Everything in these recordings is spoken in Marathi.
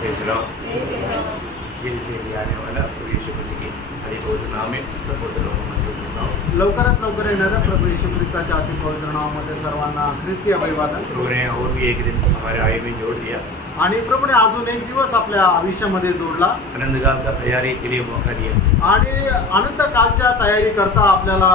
आने वाला यीशु मसीह की हरि पवित्र नाम में सब लोगों में लवकरात लवकर येणाऱ्या प्रभू येशू ख्रिस्ताच्या अति पवित्र नावामध्ये सर्वांना ख्रिस्ती अभिवादन। प्रभु ने और भी एक दिन हमारे आयु में जोड़ दिया आणि प्रभूने अजून एक दिवस आपल्या आयुष्यामध्ये जोडला, आनंद काल का तैयारी के लिए मौका दिया आणि अनंत कालच्या तयारी करता आपल्याला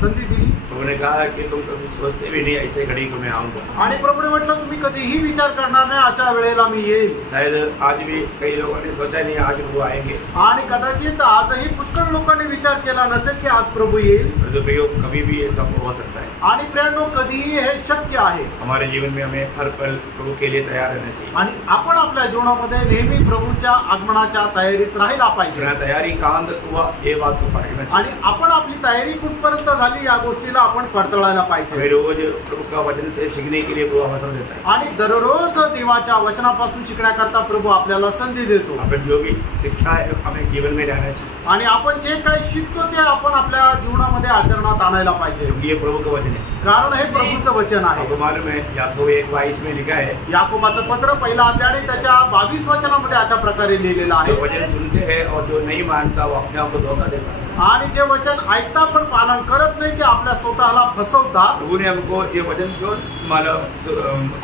संधी दिली। प्रभु ने कहा कि तुम कभी सोचते भी नहीं ऐसे घड़ी को मैं आऊंगा। आणि प्रभूने म्हटलं तुम्ही कधीही विचार करणार नाही अशा वेळेला मी येईल। शायद आज भी कई लोगों ने सोचा नहीं आज वो आएंगे, आणि कदाचित आजही पुष्कळ लोकांनी विचार केला नसेल की आज प्रभू येईल, तो प्रयोग कभी भी ये संभव हो सकता है। आणि प्रियांनो कधीही हे शक्य आहे। हमारे जीवन में हमें हर पल प्रभु के लिए तैयार रहना चाहिए आणि आपण आपल्या जीवनामध्ये नेहमी प्रभूच्या आगमनाच्या तयारीत राहायला पाहिजे। तैयारी कहाँ तक हुआ ये बात को पढ़ना चाहिए, आणि आपण आपली तयारी कुठपर्यंत झाली या गोष्टीला आपण पडताळायला पाहिजे। रोज प्रभु का वचन से सीखने के लिए प्रभु अवसर देता है, आणि दररोज देवाच्या वचनापासून शिकण्याकरता प्रभू आपल्याला संधी देतो। आपण जो भी शिक्षा है हमें जीवन में रहना चाहिए, आणि आपण जे काही शिकतो ते आपण आपल्या जीवनामध्ये आचरणात आणायला पाहिजे। ये प्रभु का वचन है, कारण हे प्रभूचं वचन आहे। आपको मालूम है याकूब 1:22 में लिखा है, याकोबाचं पत्र पहिला अध्याय आणि त्याच्या 22 वचनामध्ये अशा प्रकारे लिहिलेलं आहे, जो वचन सुनते हैं और जो नहीं मानता वो अपने आप को धोखा देता है। आणि जे वचन ऐकता पण पालन करत नाही ते आपल्या स्वतःला फसवतात। प्रभु ने हमको ये वचन क्यों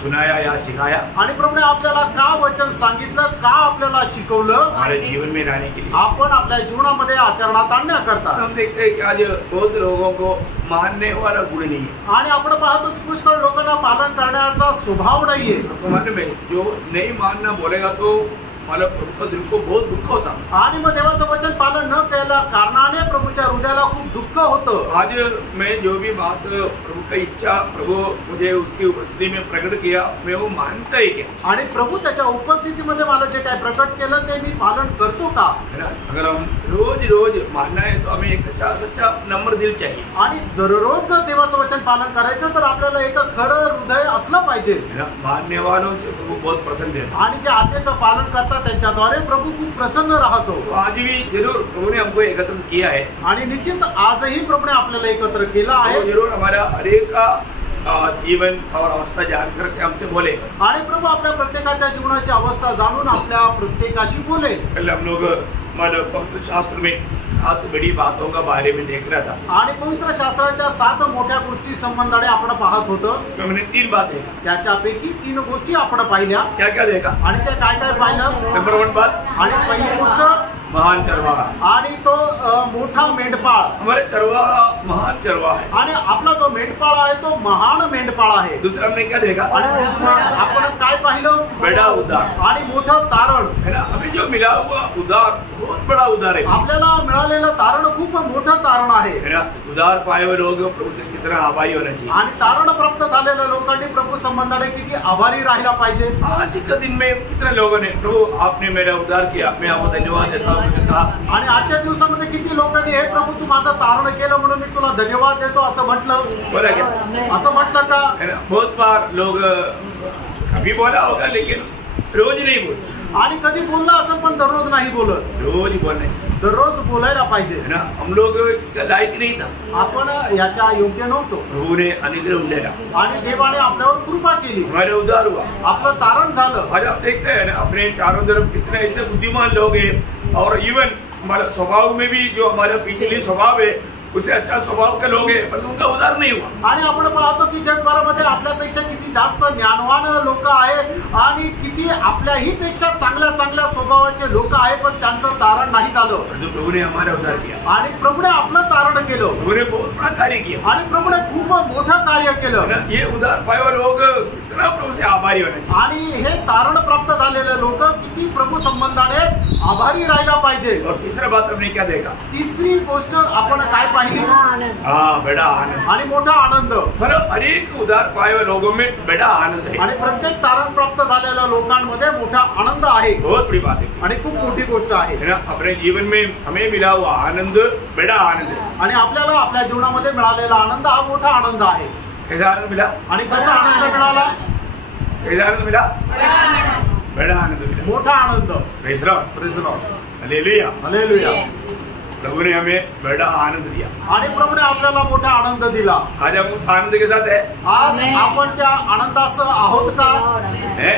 सुनाया या सिखाया, आणि प्रभूने आपल्याला का वचन सांगितलं, का आपल्याला शिकवलं, हमारे जीवन में रहने के लिए, आपण आपल्या जीवनामध्ये आचरणात आणण्याकरता। हम देखते हैं कि आज बहुत लोगों को मानने वाला गुण नहीं है, आणि आपण पाहतो की पुष्कळ लोकांना पालन करण्याचा स्वभाव नाहीये। आपको मालूम है जो नहीं मानना बोलेगा तो मला प्रभु दिल को बहुत दुःख होता, आणि मग देवाचं वचन पालन न केल्या कारणाने प्रभूच्या हृदयाला खूप दुःख होतं। आज मैं जो भी बात प्रभु की इच्छा प्रभु मुझे उसकी उपस्थिति में प्रकट किया मैं वो मानता ही क्या, आणि प्रभू त्याच्या उपस्थितीमध्ये मला जे काय प्रकट केलं ते मी पालन करतो का, है ना। अगर हम रोज रोज मानना है तो हमें एक सच्चा नम्र दिल चाहिए, आणि दररोज देवाचं वचन पालन करायचं तर आपल्याला एक खरं हृदय असलं पाहिजे, है ना। मानने वालों से प्रभु बहुत प्रसन्न है, आणि जे आज्ञेचं पालन करतात त्यांच्याद्वारे प्रभू खूप प्रसन्न राहतो। आज भी जरूर प्रभु ने हमको एकत्र किया है, आणि निश्चित आजही प्रभूने आपल्याला एकत्र केलं आहे। जरूर हमारा हरेक का जीवन और अवस्था जानकर के हमसे बोले, आणि प्रभू आपल्या प्रत्येकाच्या जीवनाची अवस्था जाणून आपल्या प्रत्येकाशी बोले। कल हम लोग पवित्र शास्त्र में 7 बड़ी बातों का बारे में देख रहा था, आणि पवित्र शास्त्राच्या 7 मोठ्या गोष्टी संबंधाने आपण पाहत होतो। उसमें मैंने 3 बातें, त्याच्यापैकी 3 गोष्टी आपण पाहिल्या। क्या क्या देखा, आणि त्या काय काय पाहिलं। नंबर 1 बात, आणि पहिली गोष्ट महान चरवाहा, आणि तो मोठा मेंढपाळ, हमारे चरवाहा महान चरवाहा है, आणि आपला जो मेंढपाळ आहे तो महान मेंढपाळ आहे। दूसरा हमने क्या देखा, आणि आपण काय पाहिलं, बड़ा उदार, आणि मोठं तारण, है ना। हमें जो मिला हुआ उदार बहुत बड़ा उदार है, आपल्याला मिळालेलं तारण खूप मोठं तारण आहे, है ना। उदार पाए हुए लोग प्रभु से कितना आभारी होना चाहिए, आणि तारण प्राप्त झालेल्या लोकांनी प्रभू संबंधाने किती आभारी राहायला पाहिजे। आज के दिन में कितने लोगों ने प्रभु आपने मेरा उद्धार किया मैं आपको धन्यवाद देता हूँ कहा, आणि आजच्या दिवसामध्ये किती लोकांनी हे प्रभू तू माझं तारण केलं म्हणून मी तुला धन्यवाद देतो असं म्हटलं, बोला क्या, असं म्हटलं का, है ना। बहुत बार लोग कभी बोला होगा लेकिन रोज नहीं बोलते, आणि कधी बोललं असं पण दररोज नाही बोलत, रोज बोलने, दररोज बोलायला पाहिजे, है ना। हम लोग लायक नहीं था, आपण याच्या योग्य नव्हतो, प्रभु ने अनुग्रह दिया, आणि देवाने आपल्यावर कृपा केली, हमारे उद्धार हुआ, आपलं तारण झालं। आज आप देखते हैं ना अपने चारों तरफ कितने ऐसे बुद्धिमान लोग हैं, और इवन हमारे स्वभाव में भी जो हमारा पिछले स्वभाव है उससे अच्छा स्वभाव के लोग हैं, पर उनका उद्धार नहीं हुआ। आणि आपण पाहतो की जगभरामध्ये आपल्यापेक्षा किती जास्त ज्ञानवान लोक आहेत, आणि किती आपल्याही पेक्षा चांगल्या चांगल्या स्वभावाचे लोक आहेत, पण त्यांचं तारण नाही झालं। जो प्रभु ने हमारा उद्धार किया, आणि प्रभूने आपलं तारण केलं, प्रभु ने बहुत बड़ा कार्य किया, आणि प्रभूने खूप मोठं कार्य केलं। ये उद्धार पाए हुए लोग कितना प्रभु से आभारी होने चाहिए, आणि हे तारण प्राप्त झालेले लोक किती प्रभू संबंधाने आभारी राहायला पाहिजे। और तीसरा बात हमने क्या देखा, तिसरी गोष्ट आपण काय पाहिली, हाँ बड़ा आनंद, आणि मोठा आनंद, मतलब हरेक उद्धार पाए हुए लोगों में बड़ा आनंद है, आणि प्रत्येक तारण प्राप्त झालेल्या लोकांमध्ये मोठा आनंद आहे, बहुत बड़ी बात है, आणि खूप मोठी गोष्ट आहे, है ना। अपने जीवन में हमें मिला हुआ आनंद बड़ा आनंद है, आणि आपल्याला आपल्या जीवनामध्ये मिळालेला आनंद हा मोठा आनंद आहे। कैसा आनंद मिला, आणि कसा आनंद मिळाला, कैसा आनंद मिला, बड़ा आनंद मिला, मोठा आनंद। Praise lord, praise lord, hallelujah, hallelujah. प्रभु ने हमें बड़ा आनंद दिया, आणि प्रभूने आपल्याला मोठा आनंद दिला। आज हम आनंद के साथ है, आज आपण त्या आनंदासह आहोत का, है?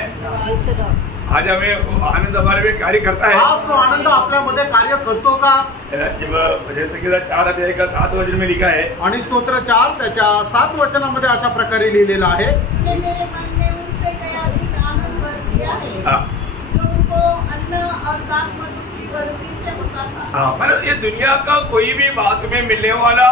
आज हमें आनंद हमारे में कार्य करता है। आज तो आनंद आपल्यामध्ये कार्य करतो का? जब भजन संहिता 4 अध्याय का 7 वचन में लिखा है, आणि स्तोत्र 4 त्याच्या 7 वचनामध्ये अशा प्रकारे लिहिलेलं आहे, मेरे मन में उससे कई अधिक आनंद भर दिया है, जो उनको अन्न और दाख मधु की बढ़ती से होता था। मतलब ये दुनिया का कोई भी बात में मिलने वाला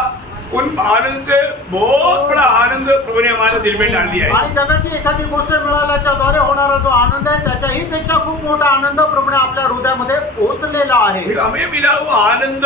उन आनंद से बहुत बड़ा आनंद प्रभु ने हमारे दिल में डाल दिया है। आणि जगाची एखादी गोष्ट मिळाल्याच्या द्वारे होणारा जो आनंद आहे त्याच्याही पेक्षा खूप मोठा आनंद प्रभूने आपल्या हृदयामध्ये ओतलेला आहे। फिर हमें मिला वो आनंद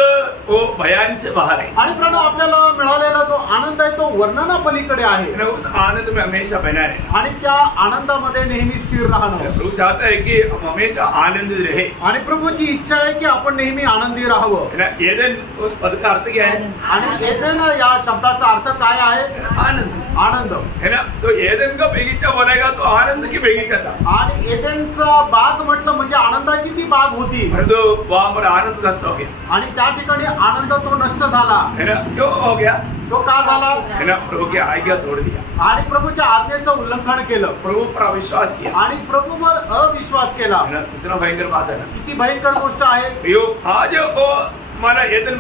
वो बयान से बाहर है, आणि प्रणव आपल्याला मिळालेला जो आनंद आहे तो वर्णना पलीकडे आहे, उस आनंद में हमेशा बना है। आणि त्या आनंदामध्ये नेहमी स्थिर राहणं। प्रभु चाहता है कि हम हमेशा आनंदित रहे, आणि प्रभूची इच्छा आहे की आपण नेहमी आनंदी राहावं। एदन उस पद का अर्थ क्या है? आणि एदेन या शब्दाचा अर्थ काय आहे? आनंद, आनंद है ना। तो एदन का बगीचा बोलेगा तो आनंद की बगीचा था, आणि एदेनचा बाग म्हटलं म्हणजे आनंदाची ती बाग होती, तो वहां पर आनंद नष्ट हो गया, आणि त्या ठिकाणी आनंद तो नष्ट झाला। है ना। क्यों हो गया? तो का झाला? है ना, प्रभु की आज्ञा तोड़ दिया, आणि प्रभूच्या आज्ञेचं उल्लंघन केलं, प्रभु पर अविश्वास किया, आणि प्रभूवर अविश्वास केला। है ना। कितना भयंकर बात है ना। किती भयंकर गोष्ट आहे। यो आज वो हमारा एदन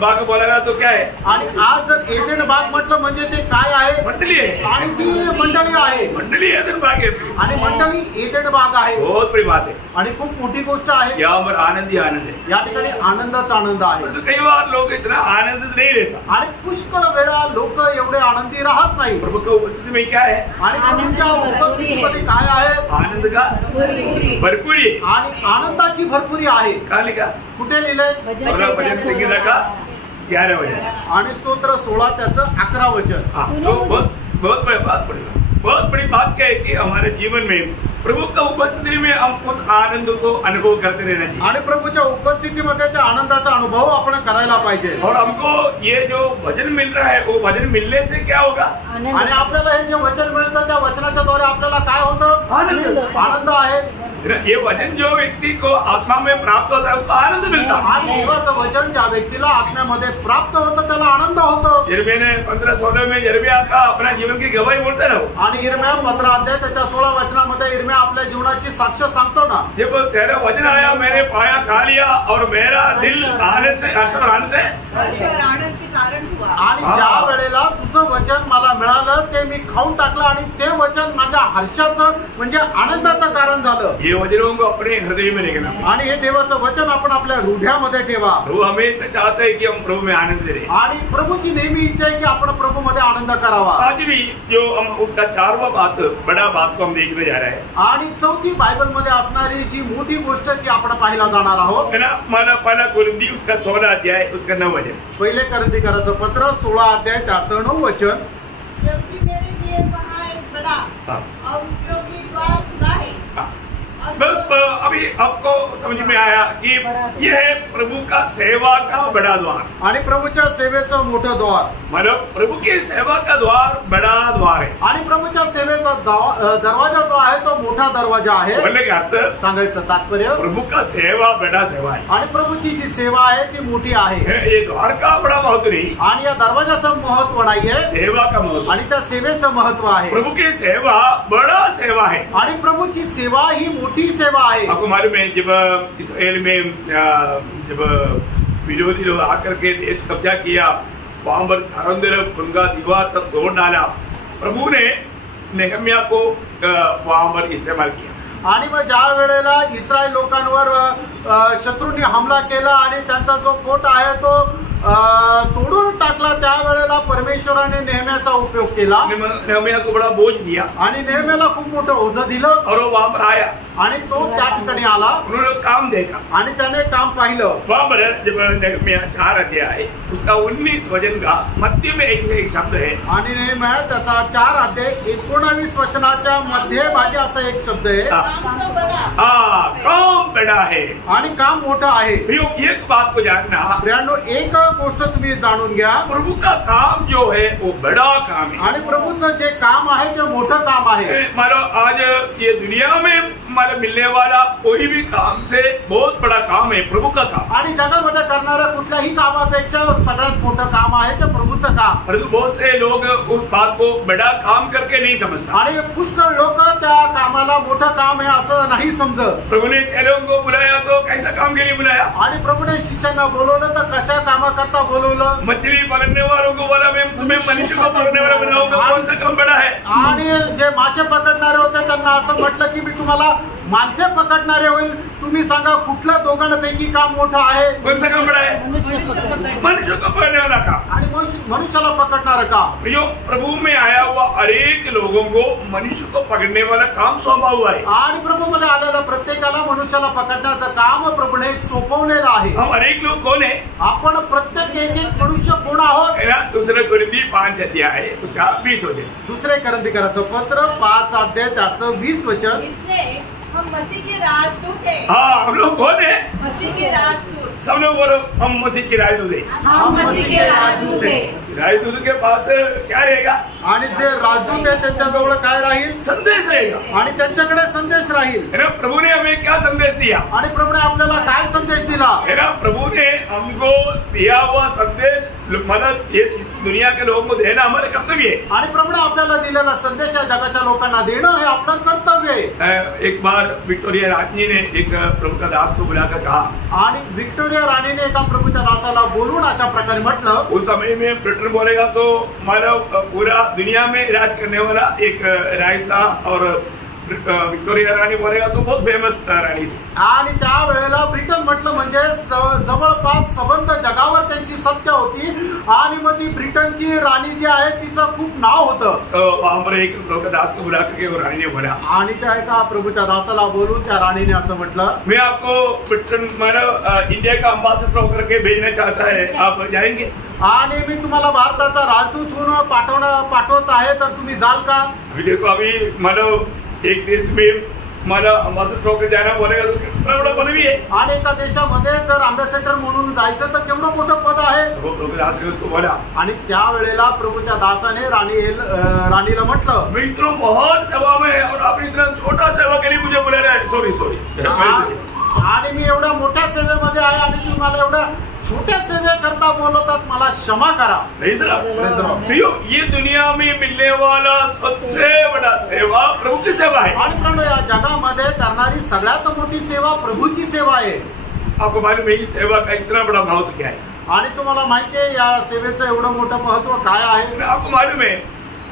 बाग बोला तो क्या है? आणि आज एदेन बाग म्हटलं म्हणजे ते काय आहे? मंडली है, आणि ती मंडळी आहे, मंडली एदन बाग है, आणि मंडळी एदेन बाग आहे, बहुत बड़ी बात है। आणि खूप मोठी गोष्ट आहे। यहाँ पर आनंद ही आनंद है। या ठिकाणी आनंदच आनंद आहे। तो कई बार लोग इतना आनंदित नहीं रहता। आणि पुष्कळ वेळा लोक एवढे आनंदी राहत नाही। प्रभु की उपस्थिति में क्या है? आणि प्रभूच्या उपस्थितीमध्ये काय आहे? आनंद का भरपूरी है। आणि आनंदाची भरपुरी आहे। कहा लिखा? कुठे लिहिलंय? भजन संहिता का 11 वचन आणि स्तोत्र 16 त्याचं 11 वचन। हाँ, तो बहुत बड़ी बात पड़ेगा। बहुत बड़ी बात क्या है कि हमारे जीवन में प्रभु का उपस्थिति में हम उस आनंद को अनुभव करते रहना चाहिए, आणि प्रभूच्या उपस्थितीमध्ये त्या आनंदाचा अनुभव आपण करायला पाहिजे। और हमको ये जो भजन मिल रहा है वो भजन मिलने से क्या होगा? आणि आपल्याला हे जे वचन मिळतं त्या वचनाच्या द्वारे आपल्याला काय होतं? आनंद। आनंद आहे। ये वचन जो व्यक्ति को आत्मा में प्राप्त होता है उसको आनंद मिलता है। आणि देवाचं वचन ज्या व्यक्तीला आत्म्यामध्ये प्राप्त होतं त्याला आनंद होतो। यिर्मयाह ने 15:16 में यिर्मयाह का अपना जीवन की गवाही बोलता ना, आणि यिर्मयाह 15 अध्याय त्याच्या 16 वचनामध्ये यिर्मयाह आपल्या जीवनाची साक्ष सांगतो ना, जब तेरा वचन आया मैंने पाया खा लिया और मेरा दिल आनंद से हर्ष और आनंद के कारण हुआ। आणि ज्या वेळेला तुझं वचन मला मिळालं ते मी खाऊन टाकलं, आणि ते वचन माझ्या हर्षाचं म्हणजे आनंदाचं कारण झालं। ये वचनों को अपने हृदय में रखना, आणि हे देवाचं वचन आपण आपल्या हृदयामध्ये ठेवा। प्रभु हमेशा चाहता है कि हम प्रभु में आनंद रहे। आणि प्रभूची नेहमी इच्छा आहे की आपण प्रभूमध्ये आनंद करावा। आज भी जो हम उसका 4वां बात बड़ा बात को हम देखने जा रहे हैं, आणि चौथी बायबलमध्ये असणारी जी मोठी गोष्ट ती आपण पाहायला जाणार आहोत, है ना। पहला कुरिन्थी उसका 16 अध्याय उसका 9 वचन। पहिले करंथीकराचं पत्र 16 अध्याय त्याचं 9 वचन। क्योंकि मेरे लिए वहाँ एक बड़ा हाँ। और उपयोगी द्वार खुला है। हाँ। बस अभी आपको समझ में आया कि यह है प्रभु का सेवा का बड़ा द्वार, आणि प्रभूच्या सेवेचं मोठं द्वार, मतलब प्रभु की सेवा का द्वार बड़ा द्वार है। आणि प्रभूच्या सेवेचा दरवाजा जो आहे तो मोठा दरवाजा आहे। बोलने का अर्थ सांगायचं तात्पर्य, प्रभु का सेवा बड़ा सेवा है। आणि प्रभूची जी सेवा आहे ती मोठी आहे। ये द्वार का बड़ा महत्व नहीं, आणि या दरवाजाचं महत्व नाहीये, सेवा का महत्व। आणि त्या सेवेचं महत्व आहे। प्रभु की सेवा बड़ा सेवा है, आणि प्रभूची सेवा ही मोठी सेवा आहे। आपको मालूम है जब इसराइल में जब विरोधी लोग आकर के देश कब्जा किया, वहां पर चारों तरफ उनका दीवार सब तोड़ डाला, प्रभु ने नेहम्याह को वहां पर इस्तेमाल किया। आणि मग ज्या वेळेला इस्रायल लोकांवर शत्रूंनी हमला केला आणि त्यांचा जो कोट आहे तो तोडून टाकला, त्यावेळेला परमेश्वराने नेहम्याचा उपयोग केला, नेहम्याह को बड़ा बोझ दिया, आणि नेहम्याला खूप मोठं ओझं दिलं, और वो वहां पर आया, आणि तो त्या ठिकाणी आला, उन्होंने काम देखा, आणि त्याने काम पाहिलं। वहां पर जब नेहम्याह 4 अध्याय उसका 19 वचन का मध्य में एक शब्द है, आणि नेहम्याह त्याचा 4 अध्याय 19 वचनाच्या मध्यभागी असा एक शब्द आहे, काम तो बड़ा। काम बड़ा है, आणि काम मोठं आहे। एक बात को जानना, प्रियांनो, एक गोष्ट तुम्ही जाणून घ्या, प्रभु का काम जो है वो बड़ा काम है, आणि प्रभूचं जे काम आहे ते मोठं काम आहे। मानो आज ये दुनिया में मला मिलने वाला कोई भी काम से बहुत बड़ा काम है प्रभु का काम। आणि जगामध्ये करणाऱ्या कुठल्याही कामापेक्षा सगळ्यात मोठं काम आहे ते प्रभूचं काम। परंतु बहुत से लोग उस बात को बड़ा काम करके नहीं समझते आणि पुष्कळ लोक त्या कामाला मोठं काम आहे असं नाही समजत। प्रभु ने चेलों को बुलाया तो कैसा काम के लिए बुलाया? आणि प्रभूने शिष्यांना बोलवलं तर कशा कामाकरता बोलवलं? मछली पकड़ने वालों को बोला मैं तुम्हें मनुष्य को पकड़ने वाला बनाऊंगा, कौन सा काम बड़ा है? आणि जे मासे पकडणारे होते त्यांना असं म्हटलं की मी तुम्हाला माणसे पकडणारे होईल, तुम्ही सांगा कुठल्या दोघांपैकी काम मोठं आहे? कौन सा काम बड़ा है? मनुष्य को पकड़ने वाला काम। आणि मनुष्याला पकडणारं काम। जो प्रभु में आया हुआ हर एक लोगों को मनुष्य को पकड़ने वाला काम सौंपा हुआ है। आणि प्रभूमध्ये आलेल्या प्रत्येकाला मनुष्याला पकडण्याचं काम प्रभूने सोपवलेलं आहे। हम हर एक लोग कौन है? आपण प्रत्येक एक एक मनुष्य कोण आहोत? है ना? दूसरे कुरिन्थी 5 अध्याय है उसका 20 वचन। दुसरे करंथीकराचं पत्र 5 अध्याय त्याचं 20 वचन। इसलिए हम मसीह के राजदूत हैं। हाँ, हम लोग कौन है? मसीह के राजदूत। सब लोग बोलो हम मसीह की राजदूत है। हम मसीह के राजदूत हैं। राजदूत के पास क्या रहेगा? आणि जे राजदूत आहे त्यांच्याजवळ काय राहील? संदेश रहेगा। आणि त्यांच्याकडे संदेश राहील। है ना? प्रभु ने हमें क्या संदेश दिया? आणि प्रभूने आपल्याला काय संदेश दिला? है ना? प्रभु ने हमको दिया हुआ संदेश मतलब ये इस दुनिया के लोगों को देना हमारे कर्तव्य है। आणि प्रभूने आपल्याला दिलेला संदेश या जगाच्या लोकांना देणं हे आपलं कर्तव्य आहे। एक बार विक्टोरिया रानी ने एक प्रभु का दास को बुलाकर कहा, आणि विक्टोरिया राणीने एका प्रभूच्या दासाला बोलून अशा प्रकारे म्हटलं, उस समय में ब्रिटेन बोलेगा तो मानव पूरा दुनिया में राज करने वाला एक राज था और विक्टोरिया राणी बोलेगा तो बहुत फेमस राणी थी। आणि त्यावेळेला ब्रिटन म्हटलं म्हणजे जवळपास सबंध जगावर त्यांची सत्ता होती आणि मग ती ब्रिटनची राणी जी आहे तिचं खूप नाव होतं। वहां पर एक प्रभु का दास को बुला करके वो रानी ने बोला, आणि त्या एका प्रभूच्या दासाला बोलून त्या राणीने असं म्हटलं, मैं आपको ब्रिटेन मानव इंडिया का अम्बासडर होकर के भेजना चाहता है, आप जाएंगे? आणि मी तुम्हाला भारताचा राजदूत होऊन पाठवत आहे तर तुम्ही जाल का? अभी देखो अभी मानव एक देश में मला अम्बासडर होकर जाना बोलेगा तो कितना बड़ा पद भी है। आणि एका देशामध्ये जर अम्बॅसेडर म्हणून जायचं तर केवढं मोठं पद आहे। वो प्रभु दास ने उसको बोला, आणि त्यावेळेला प्रभूच्या दासाने राणीला म्हटलं, मैं इतना महान सेवा में और आपने इतना छोटा सेवा के लिए मुझे बुला रहा है, सॉरी आणि मी एवढ्या मोठ्या सेवेमध्ये आहे आणि तुम्ही मला एवढ्या छोट्या सेवेकरता बोलवतात, मला क्षमा करा। नहीं सर, ये दुनिया में मिलने वाला सबसे बड़ा सेवा प्रभु की सेवा है। आणि प्रभू या जगामध्ये करणारी सगळ्यात मोठी सेवा प्रभूची सेवा आहे। आपको मालूम है इस सेवा का इतना बड़ा महत्व क्या है? आणि तुम्हाला माहिती आहे या सेवेचं एवढं मोठं महत्व काय आहे? आपको मालूम है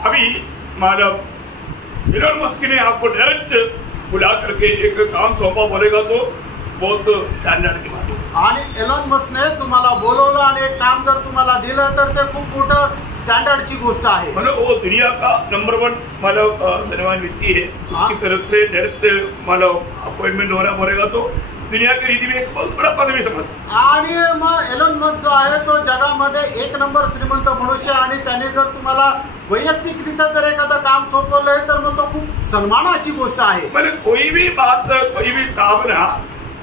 अभी मानव इलॉन मस्क ने आपको डायरेक्ट बुला करके एक काम सौंपा बोलेगा तो बहुत स्टैंडर्ड की बात है। आणि एलॉन मस्कने तुम्हाला बोलवलं आणि एक काम जर तुम्हाला दिलं तर ते खूप मोठं स्टँडर्डची गोष्ट आहे। मतलब वो दुनिया का नंबर 1 मतलब धनवान व्यक्ति है, उसकी तरफ से डायरेक्ट मतलब अपॉइंटमेंट होना पड़ेगा तो दुनिया की रीति में एक बहुत बड़ा पद भी समझ। आणि मग एलॉन मस्क जो आहे तो जगामध्ये 1 नंबर श्रीमंत मनुष्य आणि त्याने जर तुम्हाला वैयक्तिकरित्या जर एखादं काम सोपवलंय तर मग तो खूप सन्मानाची गोष्ट आहे। मतलब कोई भी बात कोई भी स्थापना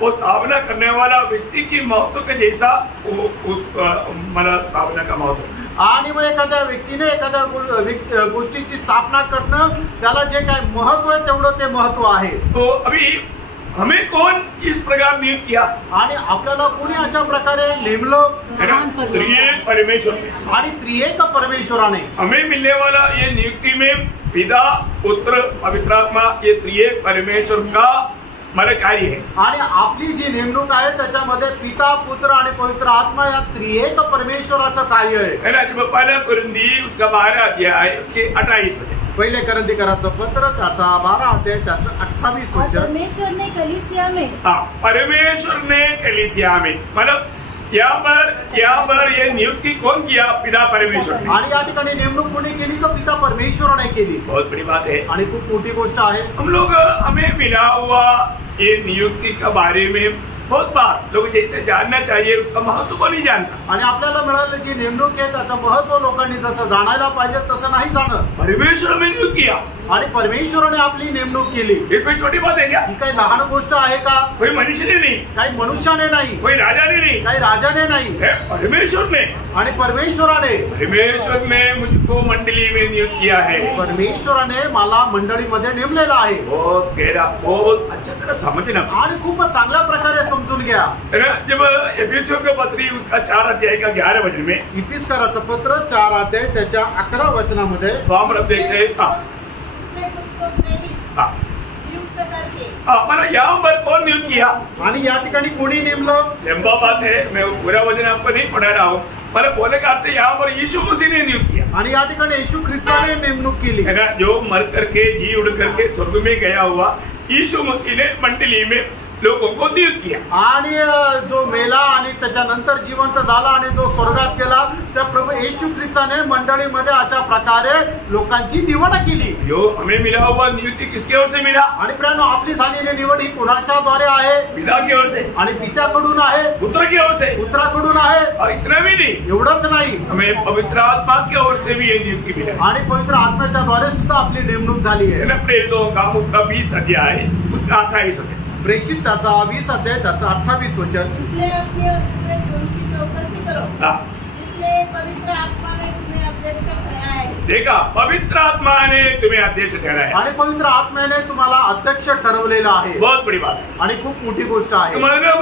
वो स्थापना करने वाला व्यक्ति की महत्व के जैसा उस मतलब स्थापना का महत्व। आणि मग एखाद्या व्यक्तीने एखाद्या गोष्टीची स्थापना करणं त्याला जे काय महत्व आहे तेवढं ते महत्व आहे। तो अभी हमें कौन इस प्रकार नियुक्त किया? आणि आपल्याला कोणी अशा प्रकारे नेमलं? त्रिएक परमेश्वर। आणि त्रिएक परमेश्वराने हमें मिलने वाला ये नियुक्ति में पिता पुत्र पवित्र आत्मा ये त्रिएक परमेश्वर का मला कार्य है। आणि आपली जी नेमणूक आहे त्याच्यामध्ये पिता पुत्र आणि पवित्र आत्मा या त्रिएक परमेश्वराचं कार्य आहे। पहिला कुरिन्थी उसका 12 अध्याय उसके 28 वचन। पहिले करंथीकराचं पत्र त्याचा 12 अध्याय त्याचं 28 वचन। परमेश्वर ने कलीसिया में, परमेश्वर ने कलीसिया में मतलब यहाँ पर ये नियुक्ति कौन किया? पिता परमेश्वर ने। आणि या ठिकाणी नेमणूक कोणी केली तर पिता परमेश्वराने केली। बहुत बड़ी बात है आणि खूप मोठी गोष्ट आहे। हम लोग हमें मिला हुआ ये नियुक्ति के बारे में बहुत बार लोग जैसे जानना चाहिए उसका महत्व को नहीं जानता। आणि आपल्याला मिळालं की नेमणूक आहे त्याचं महत्व लोकांनी जसं जाणायला पाहिजे तसं नाही जाणत। परमेश्वर ने नियुक्त किया आणि परमेश्वराने आपली नेमणूक केली। ये कोई छोटी बात है क्या? ही काही लहान गोष्ट आहे का? कोई मनुष्य ने नहीं, काही मनुष्याने नाही, कोई राजा ने नहीं, काही राजाने नाही, परमेश्वर ने आणि परमेश्वराने मुझको मंडली में नियुक्त किया है. परमेश्वराने मला मंडळीमध्ये नेमलेला आहे. बहुत गहरा, बहुत अच्छा तरह समझना आणि खूप चांगल्या प्रकारे समजून घ्या. जब एफिसियों के पत्री उसका 4 अध्याय का 11 वचन में इफिसकाराचं पत्र 4 अध्याय त्याच्या 11 वचनामध्ये हम देखते हैं. मला यहाँ पर कौन नियुक्त किया आणि या ठिकाणी कोणी नेमलं. लंबा बात है, मैं पूरा वचन आपको नहीं पढ़ा रहा हूँ. मला बोले का अर्थ यहाँ पर यीशु मसीह ने नियुक्त किया. आणि या ठिकाणी येशू ख्रिस्ताने नेमणूक केली. है ना, जो मर करके जी उड़ करके स्वर्ग में गया हुआ यीशु मसीह ने मंडली में लोगों को नियुक्त किया. आणि जो मेला आणि त्याच्यानंतर जिवंत झाला आणि जो स्वर्गात गेला त्या प्रभू येशू ख्रिस्ताने मंडळीमध्ये अशा प्रकारे लोकांची निवड केली. जो हमें मिला हुआ नियुक्ति किसके ओर से मिला. आणि प्रियानो, आपली झालेली निवड ही कुणाच्या द्वारे आहे. पिता की ओर से. आणि पित्याकडून आहे. पुत्र की ओर से. पुत्राकडून आहे. और इतना भी नहीं, एवढंच नाही, हमें पवित्र आत्मा की ओर से भी ये नियुक्ति मिला. आणि पवित्र आत्म्याच्या द्वारे सुद्धा आपली नेमणूक झाली आहे. प्रेरितों का उसका 20 अध्याय उसका 28 अध्याय. प्रेषित त्याचा 20 अध्याय त्याचा 28 वचन. इसलिए अपनी उनकी चौकसी करो. इसलिए पवित्र आत्मा ने तुम्हें अध्यक्ष ठहराया है. देखा, पवित्र आत्मा ने तुम्हें अध्यक्ष ठहराया. आणि पवित्र आत्म्याने तुम्हाला अध्यक्ष ठरवलेला आहे. बहुत बड़ी बात है आणि खूप मोठी गोष्ट आहे. मतलब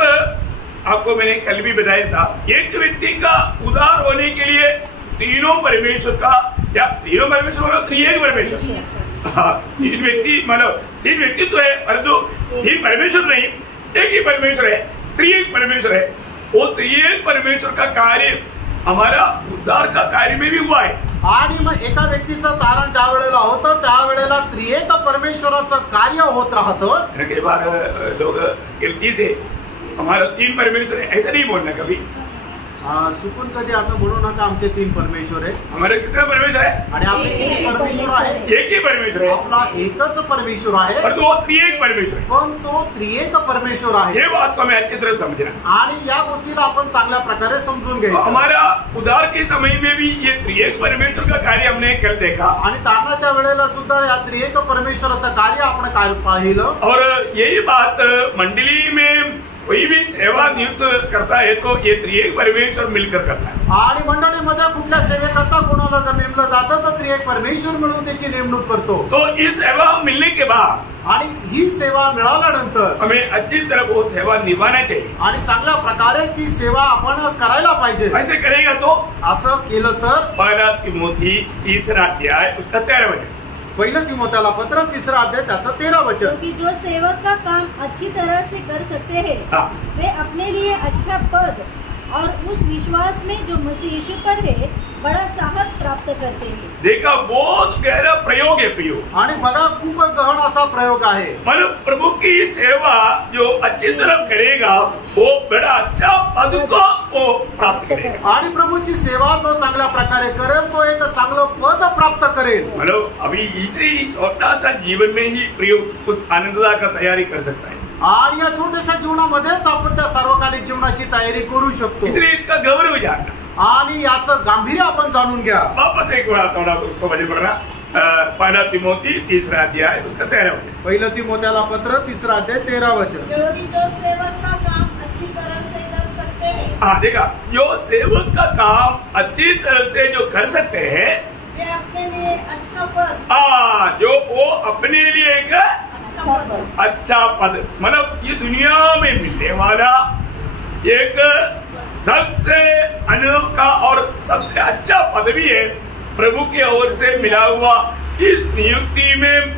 आपको मैंने कल भी बताया था, एक व्यक्ति का उदार होने के लिए तीनों परमेश्वर का, या तीनों परमेश्वर मतलब त्रिएक परमेश्वर. तीन व्यक्ति मतलब 3 व्यक्तित्व है, परंतु 3 परमेश्वर नहीं, एक ही परमेश्वर है, त्रिएक परमेश्वर है. वो त्रिएक परमेश्वर का कार्य हमारा उद्धार का कार्य में भी हुआ है. आणि मग एका व्यक्तीचं तारण ज्या वेळेला होतं त्यावेळेला त्रिएक परमेश्वराचं कार्य होत राहतं. कई बार लोग गलती से हमारा 3 परमेश्वर है ऐसा नहीं बोलना कभी. चुकून कधी असं म्हणू नका आमचे 3 परमेश्वर आहे. हमारे कितने परमेश्वर है. आणि आपले किती परमेश्वर आहे. एक ही परमेश्वर है. आपला एकच परमेश्वर आहे, पर तो त्रिएक परमेश्वर है. पण तो त्रिएक परमेश्वर आहे. ये बात को हमें अच्छी तरह समझना. आणि या गोष्टीला आपण चांगल्या प्रकारे समजून घ्यायचं. हमारा उद्धार के समय में भी ये त्रिएक परमेश्वर का कार्य हमने कल देखा. आणि तारणाच्या वेळेला सुद्धा या त्रिएक परमेश्वराचं कार्य आपण काल पाहिलं. और यही बात मंडली में कोई भी सेवा नियुक्त करता है तो ये त्रिएक परमेश्वर मिलकर करता है. आणि मंडळीमध्ये कुठल्या सेवेकरता कोणाला जर नेमलं जातं तर त्रिएक परमेश्वर मिळून त्याची नेमणूक करतो. तो ये सेवा मिलने के बाद आणि ही सेवा मिळाल्यानंतर हमें अच्छी तरह वो सेवा निभाना चाहिए. आणि चांगल्या प्रकारे ती सेवा आपण करायला पाहिजे. ऐसे करेगा तो असं केलं तर 1 तिमोथी 3 अध्याय उसका 13 वचन. 1 तिमोथेला पत्र 3 अध्याय त्याचं 13 वचन. क्योंकि जो सेवक का काम अच्छी तरह से कर सकते हैं वे अपने लिए अच्छा पद और उस विश्वास में जो मसीह यीशु पर है बड़ा साहस प्राप्त करते हैं. देखा, बहुत गहरा प्रयोग है प्रयोग. आणि बघा, खूप गहन असा प्रयोग आहे. मतलब प्रभु की सेवा जो अच्छी तरह करेगा वो बड़ा अच्छा पद को वो प्राप्त करेगा. आणि प्रभूची सेवा जो चांगल्या प्रकारे करेल तो एक चांगलं पद प्राप्त करेल. मतलब अभी इसे ही छोटा सा जीवन में ही प्रयोग उस आनंददा का तैयारी कर सकता है. आणि या छोट्याशा जीवनामध्येच आपण त्या सार्वकालिक जीवनाची तयारी करू शकतो. इसलिए इसका गौरव जानना आणि याचं गांभीर्य आपण जाणून घ्या. वापस एक बार थोड़ा उसको वजन पढ़ना. 1 तिमोथी 3 अध्याय उसका 13 वचन. 1 तिमोथेला पत्र 3 अध्याय 13 वचन. क्योंकि जो सेवक का काम अच्छी तरह से कर सकते हैं. हाँ, देखा, जो सेवक का काम अच्छी तरह से जो कर सकते हैं वे अपने लिए अच्छा पद. जो वो अपने लिए एक अच्छा पद, मतलब ये दुनिया में मिलने वाला एक सबसे अनोखा और सबसे अच्छा पद भी है. प्रभु की ओर से मिला हुआ इस नियुक्ति में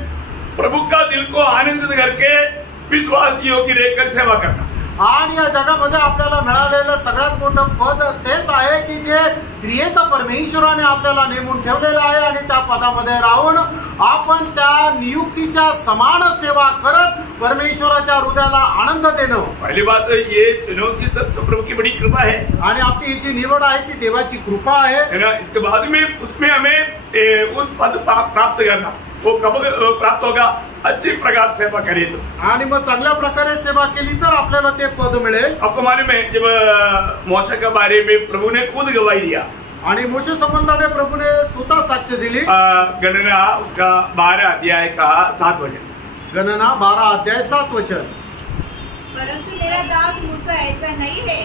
प्रभु का दिल को आनंदित करके विश्वासियों की लेकर सेवा करना. आणि या जगामध्ये आपल्याला मिळालेलं सगळ्यात मोठं पद तेच आहे की जे त्रिएक परमेश्वराने आपल्याला नेमून ठेवलेलं आहे. आणि त्या पदामध्ये राहून आपण त्या नियुक्तीच्या समान सेवा करत परमेश्वराच्या हृदयाला आनंद देणं. पहली बात ये चुनौती तो प्रभु की बड़ी कृपा है. आणि आपली ही जी निवड आहे ती देवाची कृपा आहे ना. इसके बाद में उसमें हमें उस पद प्राप्त करना. वो कब प्राप्त होगा? अच्छी प्रकार सेवा करे तो. आणि मग चांगल्या प्रकारे सेवा केली तर आपल्याला ते पद मिळेल. आपको मालूम है जब मोशे के बारे में प्रभु ने खुद गवाही दिया. आणि मोशे संबंधाने प्रभूने स्वतः साक्ष दिली. गणना उसका 12 अध्याय का 7 वचन. गणना 12 अध्याय 7 वचन. परंतु मेरा दास मूसा ऐसा नहीं है.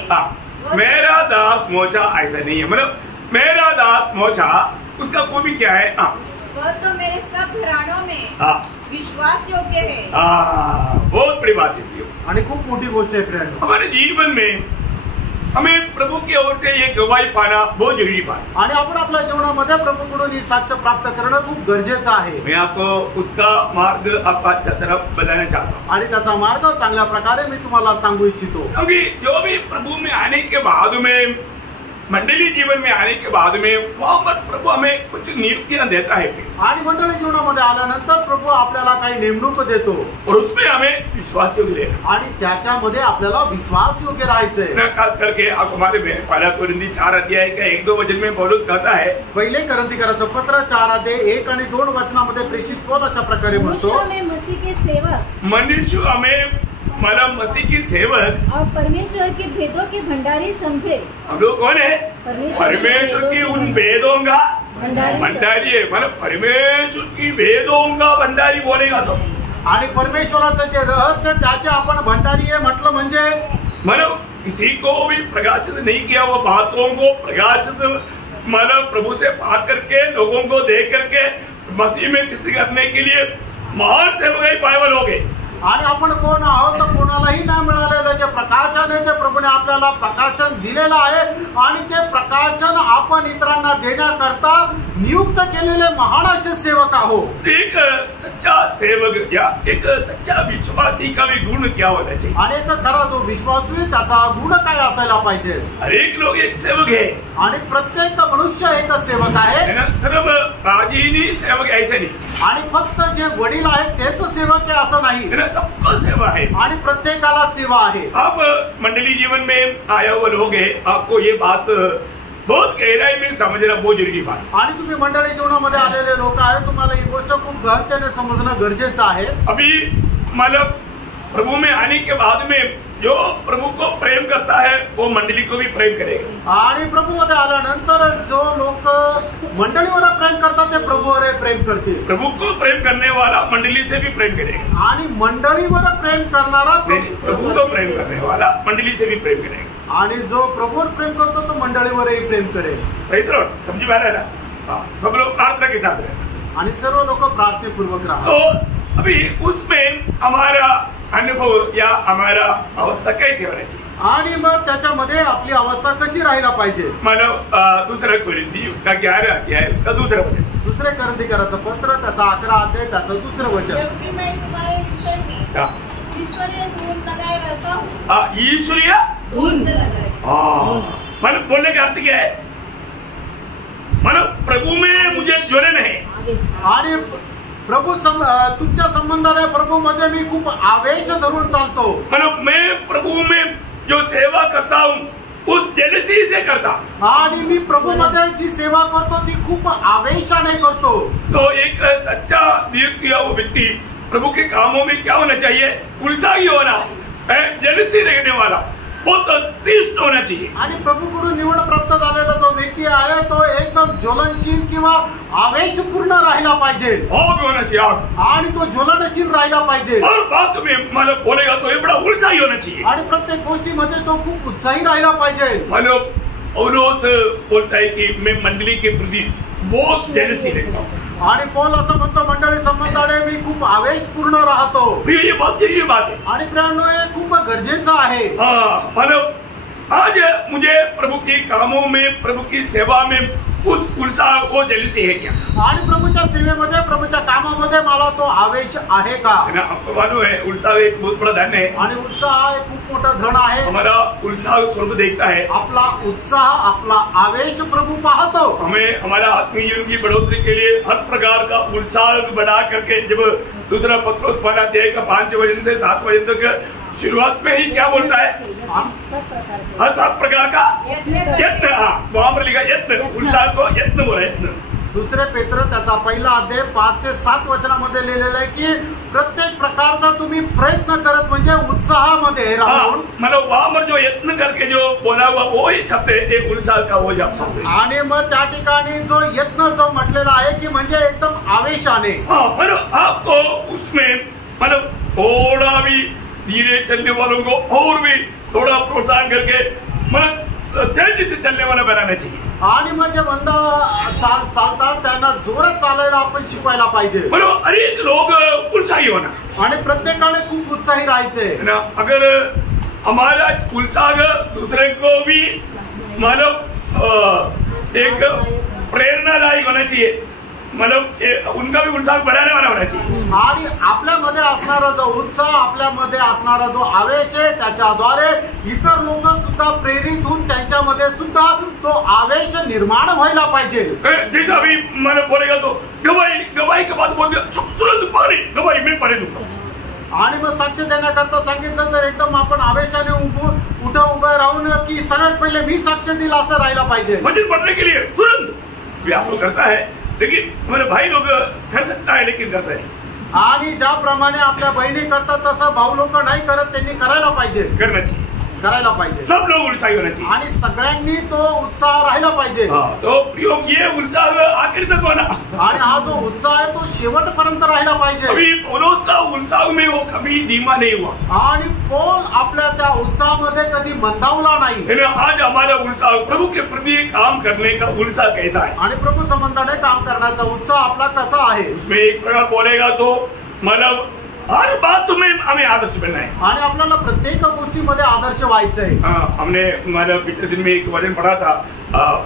मेरा दास मोशा ऐसा नहीं है, मतलब मेरा दास मोशा उसका कोई भी क्या है, वह तो मेरे सब घरानों में विश्वास योग्य है। बहुत बड़ी बात है आणि खूप मोठी गोष्ट आहे फ्रेंड। हमारे जीवन में हमें प्रभु की ओर से ये गवाही पाना बहुत जरूरी बात है आणि आपण आपल्या जीवनामध्ये प्रभूकडून ही साक्ष प्राप्त करणं खूप गरजेचं आहे। मैं आपको उसका मार्ग आपका अच्छा तरफ बताना चाहता हूँ आणि त्याचा मार्ग चांगल्या प्रकारे मी तुम्हाला सांगू इच्छितो। क्योंकि जो भी प्रभु में आने के बाद में मंडली जीवन में आने के बाद में वहाँ पर प्रभु हमें कुछ नियुक्तियां देता है आणि मंडळी जीवनामध्ये आल्यानंतर प्रभु आपल्याला काही नेमणूक देतो और उसमें हमें विश्वास योग्य आणि त्याच्यामध्ये आपल्याला विश्वास योग्य राहायचंय। खास करके आप हमारे पहला कोरिंथी 4 अध्याय का 1-2 वचन में पौलुस कहता है, पहिले कोरिन्थीकराचं पत्र 4 अध्याय 1 आणि 2 वचनामध्ये प्रेषित पौल अशा प्रकारे म्हणतो, मसीह के सेवक मनुष्य हमें मतलब मसीह की सेवक और परमेश्वर के भेदों के भंडारी समझे। हम लोग कौन है? परमेश्वर की उन भेदों का भंडारी है, मतलब परमेश्वर की भेदों का भंडारी बोलेगा तो आणि परमेश्वराचं जे रहस्य त्याचे आपण भंडारी आहे म्हटलं म्हणजे मतलब किसी को भी प्रकाशित नहीं किया वो बातों को प्रकाशित मतलब प्रभु से बात करके लोगों को देख करके मसीह में सिद्ध करने के लिए महान सेवक बाइबल हो गए। आणि आपण कोण आहोत तर कोणालाही नाही मिळालेलं जे प्रकाशन आहे ते प्रभूने आपल्याला प्रकाशन दिलेलं आहे आणि ते प्रकाशन आपण इतरांना देण्याकरता नियुक्त केलेले महान असे सेवक आहोत। एक सच्चा सेवक या एक सच्चा विश्वासी का भी गुण क्या होना चाहिए? आणि एक खरा जो विश्वासू आहे त्याचा गुण काय असायला पाहिजे? हर एक लोग एक सेवक है आणि प्रत्येक मनुष्य एक सेवक आहे, सर्व प्राचीनी सेवक ऐसे नहीं आणि फक्त जे वडील आहेत तेच सेवक आहे असं नाही, सबको सेवा है आणि प्रत्येकाला सेवा आहे। आप मंडली जीवन में आया हुए लोग हैं, आपको ये बात बहुत गहराई में समझना बहुत जरूरी बात। आणि तुम्ही मंडळी जीवनामध्ये आलेले लोक आहेत, तुम्हाला ही गोष्ट खूप गहनतेने समजणं गरजेचं आहे। अभी मतलब प्रभु में आने के बाद में जो प्रभु को प्रेम करता है वो मंडली को भी प्रेम करेगा, आणि प्रभूमध्ये आल्यानंतर जो लोक मंडळीवर प्रेम करतात ते प्रभूवर प्रेम करतील। प्रभु को प्रेम करने वाला मंडली से भी प्रेम करेगा, आणि मंडळीवर प्रेम करणारा प्रभु को प्रेम करने वाला मंडली से भी प्रेम करेगा, आणि जो प्रभूवर प्रेम करतो तो मंडळीवरही प्रेम करेल। समझी बात है ना? सब लोग प्रार्थना के साथ रहना आणि सर्व लोक प्रार्थनापूर्वक राहतात। तो अभी उसमें हमारा अनुभव या हमारा अवस्था कैसे होना चाहिए आणि मग त्याच्यामध्ये आपली अवस्था कशी राहायला पाहिजे? मतलब दूसरा कोरिन्थी उसका 11 अध्याय उसका दूसरा वचन, दुसरे कोरिन्थीकराचं पत्र त्याचा 11 अध्याय त्याचं दुसरं वचन, जबकि मैं तुम्हारे विषय में ईश्वरीय गुण लगाए रहता हूँ। ईश्वरीय गुण लगाए, मतलब बोलने का अर्थ क्या है? मतलब प्रभु में मुझे ज्वलन है आणि प्रभु तुमच्या संबंधाने प्रभु मध्ये मी खूप आवेश धरून चालतो, मतलब मैं प्रभु में जो सेवा करता हूँ उस जेलसी से करता, आणि मी प्रभु मध्ये जी सेवा करतो ती खूप आवेशाने करतो। तो एक सच्चा नियुक्त किया हुआ व्यक्ति प्रभु के कामों में क्या होना चाहिए? उत्साही होना, जेलसी रखने वाला, बहुत तीक्ष्ण होना चाहिए। आणि प्रभूकडून निवड प्राप्त झालेला जो व्यक्ती आहे तो एकदम ज्वलनशील किंवा आवेशपूर्ण राहिला पाहिजे, आग होना चाहिए, आग, आणि तो ज्वलनशील राहिला पाहिजे। और बात में मतलब बोलेगा तो ये बड़ा उत्साही होना चाहिए, आणि प्रत्येक गोष्टीमध्ये तो खूप उत्साही राहिला पाहिजे। मतलब पौलुस बोलता है कि मैं मंडली के प्रति बहुत जेलसी रहता हूँ, आणि पौल असं म्हणतो मंडळी संबंधाने मी खूप आवेशपूर्ण राहतो। ये बहुत जरूरी बात है। आणि प्रेरणो हे खूप गरजेचं आहे। मतलब आज मुझे प्रभु के कामों में प्रभु की सेवा में उस उत्साह वो जेलसी है क्या? आणि प्रभूच्या सेवेमध्ये प्रभूच्या कामामध्ये मला तो आवेश आहे का? आपको मालूम है उत्साह एक बहुत बड़ा धन है, आणि उत्साह एक खूप मोठं धन आहे। हमारा उत्साह स्वर्ग देखता है, आपला उत्साह आपला आवेश प्रभु पाहतो। हमें हमारा आत्मीय जीवन की बढ़ोतरी के लिए हर प्रकार का उत्साह बढ़ा करके जब दूसरा पत्रोस 5 वचन से 7 वचन तक शुरुआत में ही क्या बोलता है? हर 7 प्रकार का यत्न, वहां पर लिखा यत्न, उत्साह को यत्न बोला, यत्न। दुसरे पेत्र त्याचा पहिला अध्याय 5 ते 7 वचनामध्ये लिहिलेलं आहे की प्रत्येक प्रकारचा तुम्ही प्रयत्न करत म्हणजे उत्साहामध्ये राहून, मतलब वहां पर जो यत्न करके जो बोला हुआ वो ही शब्द है, एक उत्साह का वो शब्द है। आणि मग त्या ठिकाणी जो यत्न जो म्हटलेला आहे की म्हणजे एकदम आवेशाने, मतलब आपको उसमें मतलब थोड़ा भी धीरे चलने वालों को और भी थोड़ा प्रोत्साहन करके मतलब तेजी से चलने वाला बनाना चाहिए. आणि मग जे मंद चालतात त्यांना जोरात चालायला आपण शिकवायला पाहिजे. बरोबर, अनेक लोग उत्साही होना आणि प्रत्येकाने खूप उत्साही राहायचे ना. अगर हमारा उत्साह दूसरे को भी मतलब एक प्रेरणादायक होना चाहिए, मतलब उनका भी उत्साह बढ़ाने वाला होना चाहिए. आणि आपल्यामध्ये असणारा जो उत्साह, आपल्यामध्ये असणारा जो आवेश आहे, त्याच्याद्वारे इतर लोक सुद्धा प्रेरित होऊन त्यांच्यामध्ये सुद्धा तो आवेश निर्माण व्हायला पाहिजे. जैसा अभी मैंने बोलेगा तो गवाही के बाद बोल दिया तुरंत पानी गवाही में पड़े दूसरा. आणि मग साक्ष देण्याकरता सांगितलं तर एकदम आपण आवेशाने उभं राहून की सगळ्यात पहिले मी साक्ष दिलं असं राहायला पाहिजे. मंजिल पढ़ने के लिए तुरंत व्यापक करता है, लेकिन हमारे भाई लोग कर सकता है लेकिन करता है. आणि ज्याप्रमाणे आपल्या बहिणी करतात तसं भाऊ लोक नाही करत, त्यांनी करायला पाहिजे, करना चाहिए. करायला पाहिजे. सब लोग उत्साही होना चाहिए आणि सगळ्यांनी तो उत्साह राहिला पाहिजे. तो योग ये उत्साह आखिर तक होना. आणि हा जो उत्साह आहे तो शेवटपर्यंत राहिला पाहिजे. अभी पौलुस का उत्साह में वो कभी धीमा नहीं हुआ. आणि पौल आपल्या त्या उत्साहामध्ये कधी मंदावला नाही. आज हमारा उत्साह प्रभु के प्रति काम करने का उत्साह कैसा है, आणि प्रभू संबंधाने काम करण्याचा उत्साह आपला कसा आहे. उसमें एक प्रकार बोलेगा तो मतलब हर बात में हमें आदर्श बनना है. आणि आपल्याला प्रत्येक गोष्टीमध्ये आदर्श व्हायचं आहे. हमने हमारे पिछले दिन में एक वचन पढ़ा था,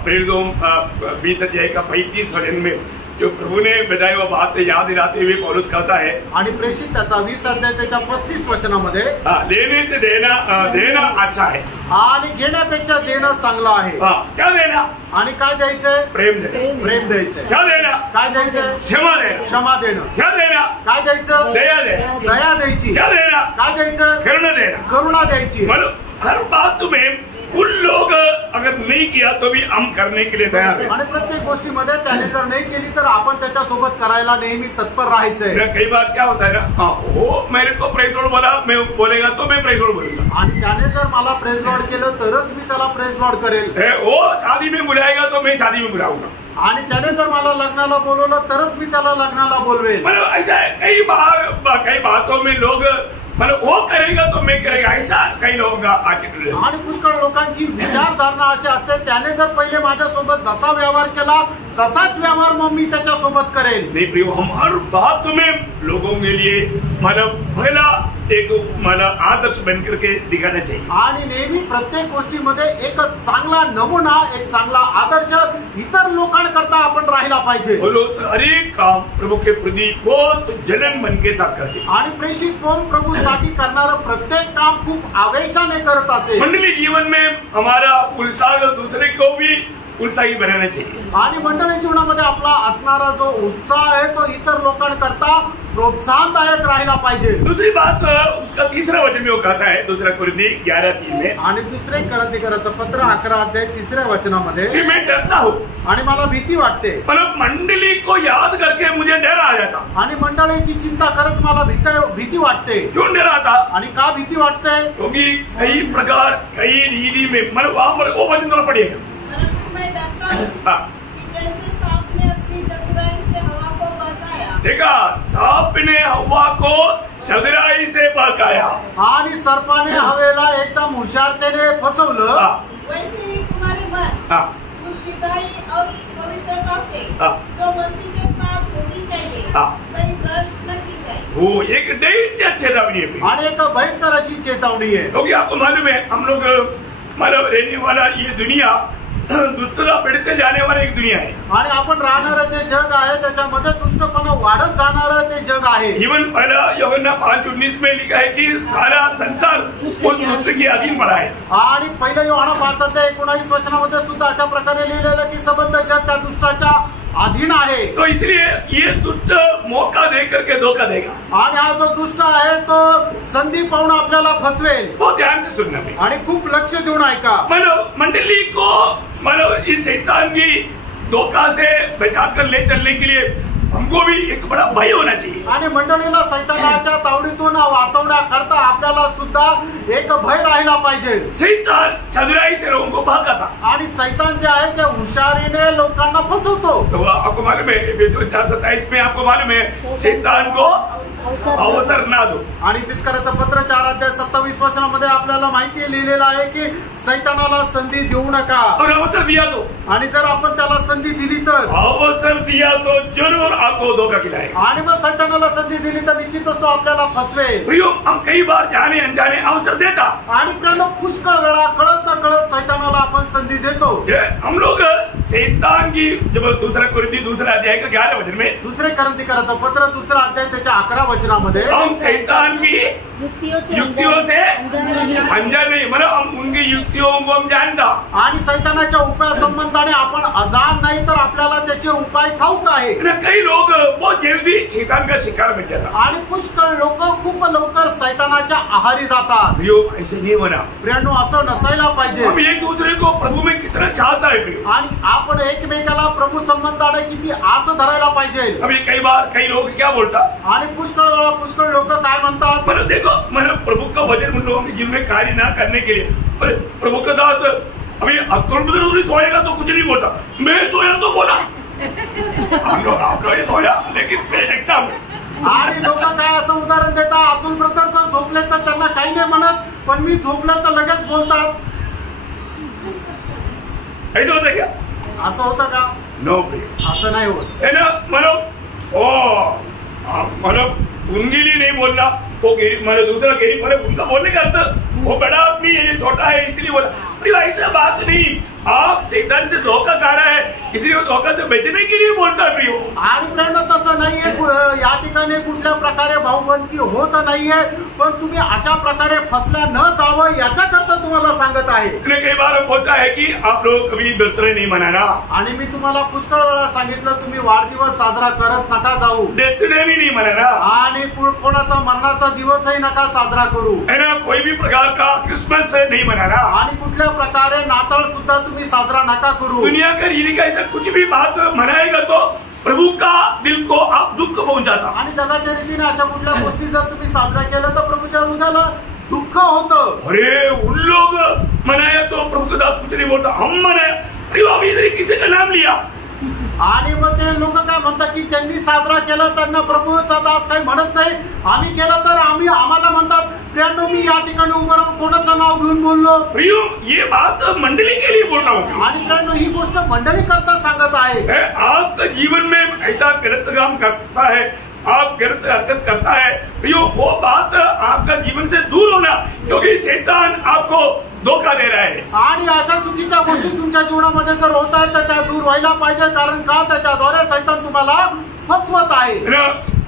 प्रेरितों 20 अध्याय का 35 वचन में जो प्रभु ने बताया हुआ बात याद दिलाते हुए पौलुस कहता है. आणि प्रेषित त्याचा 20 अध्यायाच्या 35 वचनामध्ये लेने से देना अच्छा है. आणि घेण्यापेक्षा देणं चांगलं आहे. क्या देना आणि काय द्यायचंय. प्रेम देना. प्रेम द्यायचंय. क्या देना. काय द्यायचंय. क्षमा देना. क्षमा देणं. क्या देना. काय द्यायचं. दया देना. दया द्यायची. क्या देना. काय द्यायचं. करुणा देना. करुणा द्यायची. मतलब हर बात में उन लोग अगर नहीं किया तो भी हम करने के लिए तैयार है. आणि प्रत्येक गोष्टीमध्ये त्याने जर नाही केली तर आपण त्याच्यासोबत करायला नेहमी तत्पर राहायचंय. कई बार क्या होता है ना, वो मेरे को प्रेज लॉर्ड बोला, मैं बोलेगा तो मैं प्रेज लॉर्ड बोलूंगा. आणि त्याने जर मला प्रेज लॉर्ड केलं तरच मी त्याला प्रेज लॉर्ड करेल. वो शादी में बुलाएगा तो मैं शादी में बुलाऊंगा. आणि त्याने जर मला लग्नाला बोलवलं तरच मी त्याला लग्नाला बोलवेल. मतलब ऐसा है, कई बातों में लोग मतलब वो करेगा तो मैं करेगा, ऐसा कई लोगों का एटीट्यूड है. आणि पुष्कळ लोकांची विचारधारणा अशी असते, त्याने जर पहिले माझ्यासोबत जसा व्यवहार केला तसाच व्यवहार मग मी त्याच्यासोबत करेल. नहीं प्रियो, हम हर बात में लोगों के लिए मतलब पहला एक मतलब आदर्श बन करके दिखाना चाहिए. आणि नेहमी प्रत्येक गोष्टीमध्ये एक चांगला नमुना, एक चांगला आदर्श इतर लोकांकरता आपण राहिला पाहिजे. हर एक काम प्रभु के प्रति बहुत जलन मन के साथ करते. आणि प्रेषित कोण प्रभूसाठी करणारं प्रत्येक काम खूप आवेशाने करत असेल. मंडली जीवन में हमारा उत्साह दूसरे को भी उत्साही बनाना चाहिए. आणि मंडळी जीवनामध्ये आपला असणारा जो उत्साह आहे तो इतर लोकांकरता प्रोत्साहनदायक राहिला पाहिजे. दूसरी बात उसका तीसरा वचन में वो कहता है, दूसरा कुरिन्थी 11:3 में. आणि दुसरे करंथीकराचं पत्र 11 अध्याय 3 वचनामध्ये कि मैं डरता हूँ. आणि मला भीती वाटते. मतलब मंडली को याद करके मुझे डर आ जाता. आणि मंडळीची चिंता करत मला भीती वाटते. क्यों डर आता. आणि का भीती वाटते. क्योंकि कई प्रकार कई रीति में मतलब वहां पर वो वचन देना पड़ेगा. मैं डरता हूँ कि जैसे सांप ने अपनी चतुराई से हवा को बहकाया. देखा, सांप ने हवा को चतुराई से बहकाया. आणि सर्पाने हवेला एकदम हुशारतेने फसवलं. वैसे ही तुम्हारे मन उस सिधाई और पवित्रता से जो मसीह के साथ होनी चाहिए कहीं भ्रष्ट न की जाए. वो एक डेंजर चेतावनी है. आणि एक भयंकर अशी चेतावणी आहे. क्योंकि आपको मालूम है हम लोग मतलब रहने वाला ये दुनिया दुष्टता बढ़ते जाने वाला एक दुनिया है. आणि आपण राहणारं जे जग आहे त्याच्यामध्ये दुष्टपणा वाढत जाणारं ते जग आहे. इवन पहला यूहन्ना 5:19 में लिखा है कि सारा संसार उस दुष्ट के अधीन पड़ा है. आणि पहिलं यूहन्ना 5 अध्याय 19 वचनामध्ये सुद्धा अशा प्रकारे लिहिलेलं की संबंध जग त्या दुष्टाच्या अधीन आहे. तो इसलिए ये दुष्ट मौका दे करके धोखा देगा. आणि हा जो दुष्ट आहे तो संधी पाहून आपल्याला फसवेल. बहुत ध्यान से सुनना है आणि खूप लक्ष देऊन ऐका. मतलब मंडली को मतलब इस शैतान की धोखा से बचा कर ले चलने के लिए हमको भी एक बड़ा भय होना चाहिए. आणि मंडळीला सैतानाच्या तावडीतून वाचवण्याकरता आपल्याला सुद्धा एक भय राहिला पाहिजे. शैतान चतुराई से लोगों को भगाता. आणि सैतान जे आहे ते हुशारीने लोकांना फसवतो. तो आपको मालूम है Efesios 4:27 में आपको मालूम है शैतान को अवसर ना दो. आणि इफिस्कराचं पत्र 4:27 वचनामध्ये आपल्याला माहिती लिहिलेलं आहे की सैतानाला संधी देऊ नका. और अवसर दिया तो, आणि जर आपण त्याला संधी दिली तर, अवसर दिया तो जरूर आपको धोखा खिलाएगा. आणि मग सैतानाला संधी दिली तर निश्चितच तो आपल्याला फसवेल. प्रियो, हम कई बार जाने अनजाने अवसर देता. आणि प्रियो, पुष्कळ वेळा कळत न कळत सैतानाला आपण संधी देतो. हम लोग शैतान की जब दूसरा अध्याय का 11 वचन में, दुसरे करंथीकराचं पत्र 2 अध्याय त्याच्या 11 वचनामध्ये, हम शैतान की युक्तियों से अनजान नहीं, मतलब हम उनकी युक्तियों को हम जानता. आणि सैतानाच्या उपाय संबंधाने आपण अजाण नाही तर आपल्याला त्याचे उपाय ठाऊक आहे. कई लोग बहुत जल्दी शैतान का शिकार बन जाता. आणि पुष्कळ लोक खूप लवकर सैतानाच्या आहारी जातात. प्रियो, ऐसे नहीं होना. प्रियांनो, असं नसायला पाहिजे. हम एक दूसरे को प्रभु में कितना चाहता है प्रियो. आणि आपण एकमेकाला प्रभू संबंधाने किती आस धरायला पाहिजे. अभी कई लोग क्या बोलतात, आणि पुष्कळ लोक काय म्हणतात, मतलब देखो, मतलब प्रभु का वचन उन लोगों के जीवन में कार्य न करने के लिए, प्रभु का दास अभी अक्टूबर सोएगा तो कुछ नहीं बोलता, मैं सोया तो बोला. आप लोग सोया लेकिन एग्जाम. आणि लोक काय असं उदाहरण देतात, अतुल ब्रदर जर झोपले तर त्यांना काही नाही म्हणत, पण मी झोपलं तर लगेच बोलतात. ऐसा होता क्या? असं होतं का? नो, असं नाही होत. है ना. मतलब उनके लिए नहीं बोलना, वो मतलब दूसरा गेरी, मतलब उनका बोलने का अर्थ वो बड़ा आदमी है, ये छोटा है इसलिए बोला. ऐसा बात नहीं. आप शैतान से धोखा खा रहा है, इसलिए वो धोखा से बचने के लिए बोलता है प्रियो. आणि प्रेम तसं नाहीये. या ठिकाणी कुठल्या प्रकारे भाऊबंदी होत नाहीये, पण तुम्ही अशा प्रकारे फसल्या न जावं याच्याकरता तुम्हाला सांगत आहे. कई बार होता है की आप लोग कभी बर्थडे नहीं मनाना. आणि मी तुम्हाला पुष्कळ वेळा सांगितलं, तुम्ही वाढदिवस साजरा करत नका जाऊ. डेथ डे भी नहीं मनाना. आणि कोणाचा मरणाचा दिवसही नका साजरा करू. है ना. कोई भी प्रकार का क्रिसमस नहीं मनाना. आणि कुठल्या प्रकारे नाताळ सुद्धा तुम्ही साजरा नका करू. दुनिया का यदि का ऐसा कुछ भी बात मनाएगा तो प्रभु का दिल को आप दुःख पहुंचाता. आणि जगाच्या रीतीने अशा कुठल्या गोष्टी जर तुम्ही साजरा केलं तर प्रभूच्या हृदयाला दुःख होतं. अरे उन लोग मनाया तो प्रभु का दास कुछ नहीं बोलता, हम मनाया. अरे बाबा, इधर किसी का नाम लिया. आणि मग ते लोक काय म्हणतात की त्यांनी साजरा केला, त्यांना प्रभूचा दास काही म्हणत नाही. आम्ही केलं तर आम्हाला म्हणतात, प्रियांनो मी या ठिकाणी उभं राहून कोणाचं नाव घेऊन बोललो. प्रियो, ये बात मंडली के लिए बोल रहा हूँ. आणि प्रियांनो, ही गोष्ट मंडळी करता सांगत आहे. आपका जीवन में ऐसा गलत काम करता है, आप गलत हरकत करता है, प्रियो वो बात आपका जीवन से दूर होना, क्योंकि शैतान आपको धोखा दे रहा है. आणि अशा चुकीच्या गोष्टी तुमच्या जीवनामध्ये जर होत आहेत तर त्या दूर व्हायला पाहिजे, कारण का त्याच्याद्वारे शैतान तुम्हाला फसवत आहे.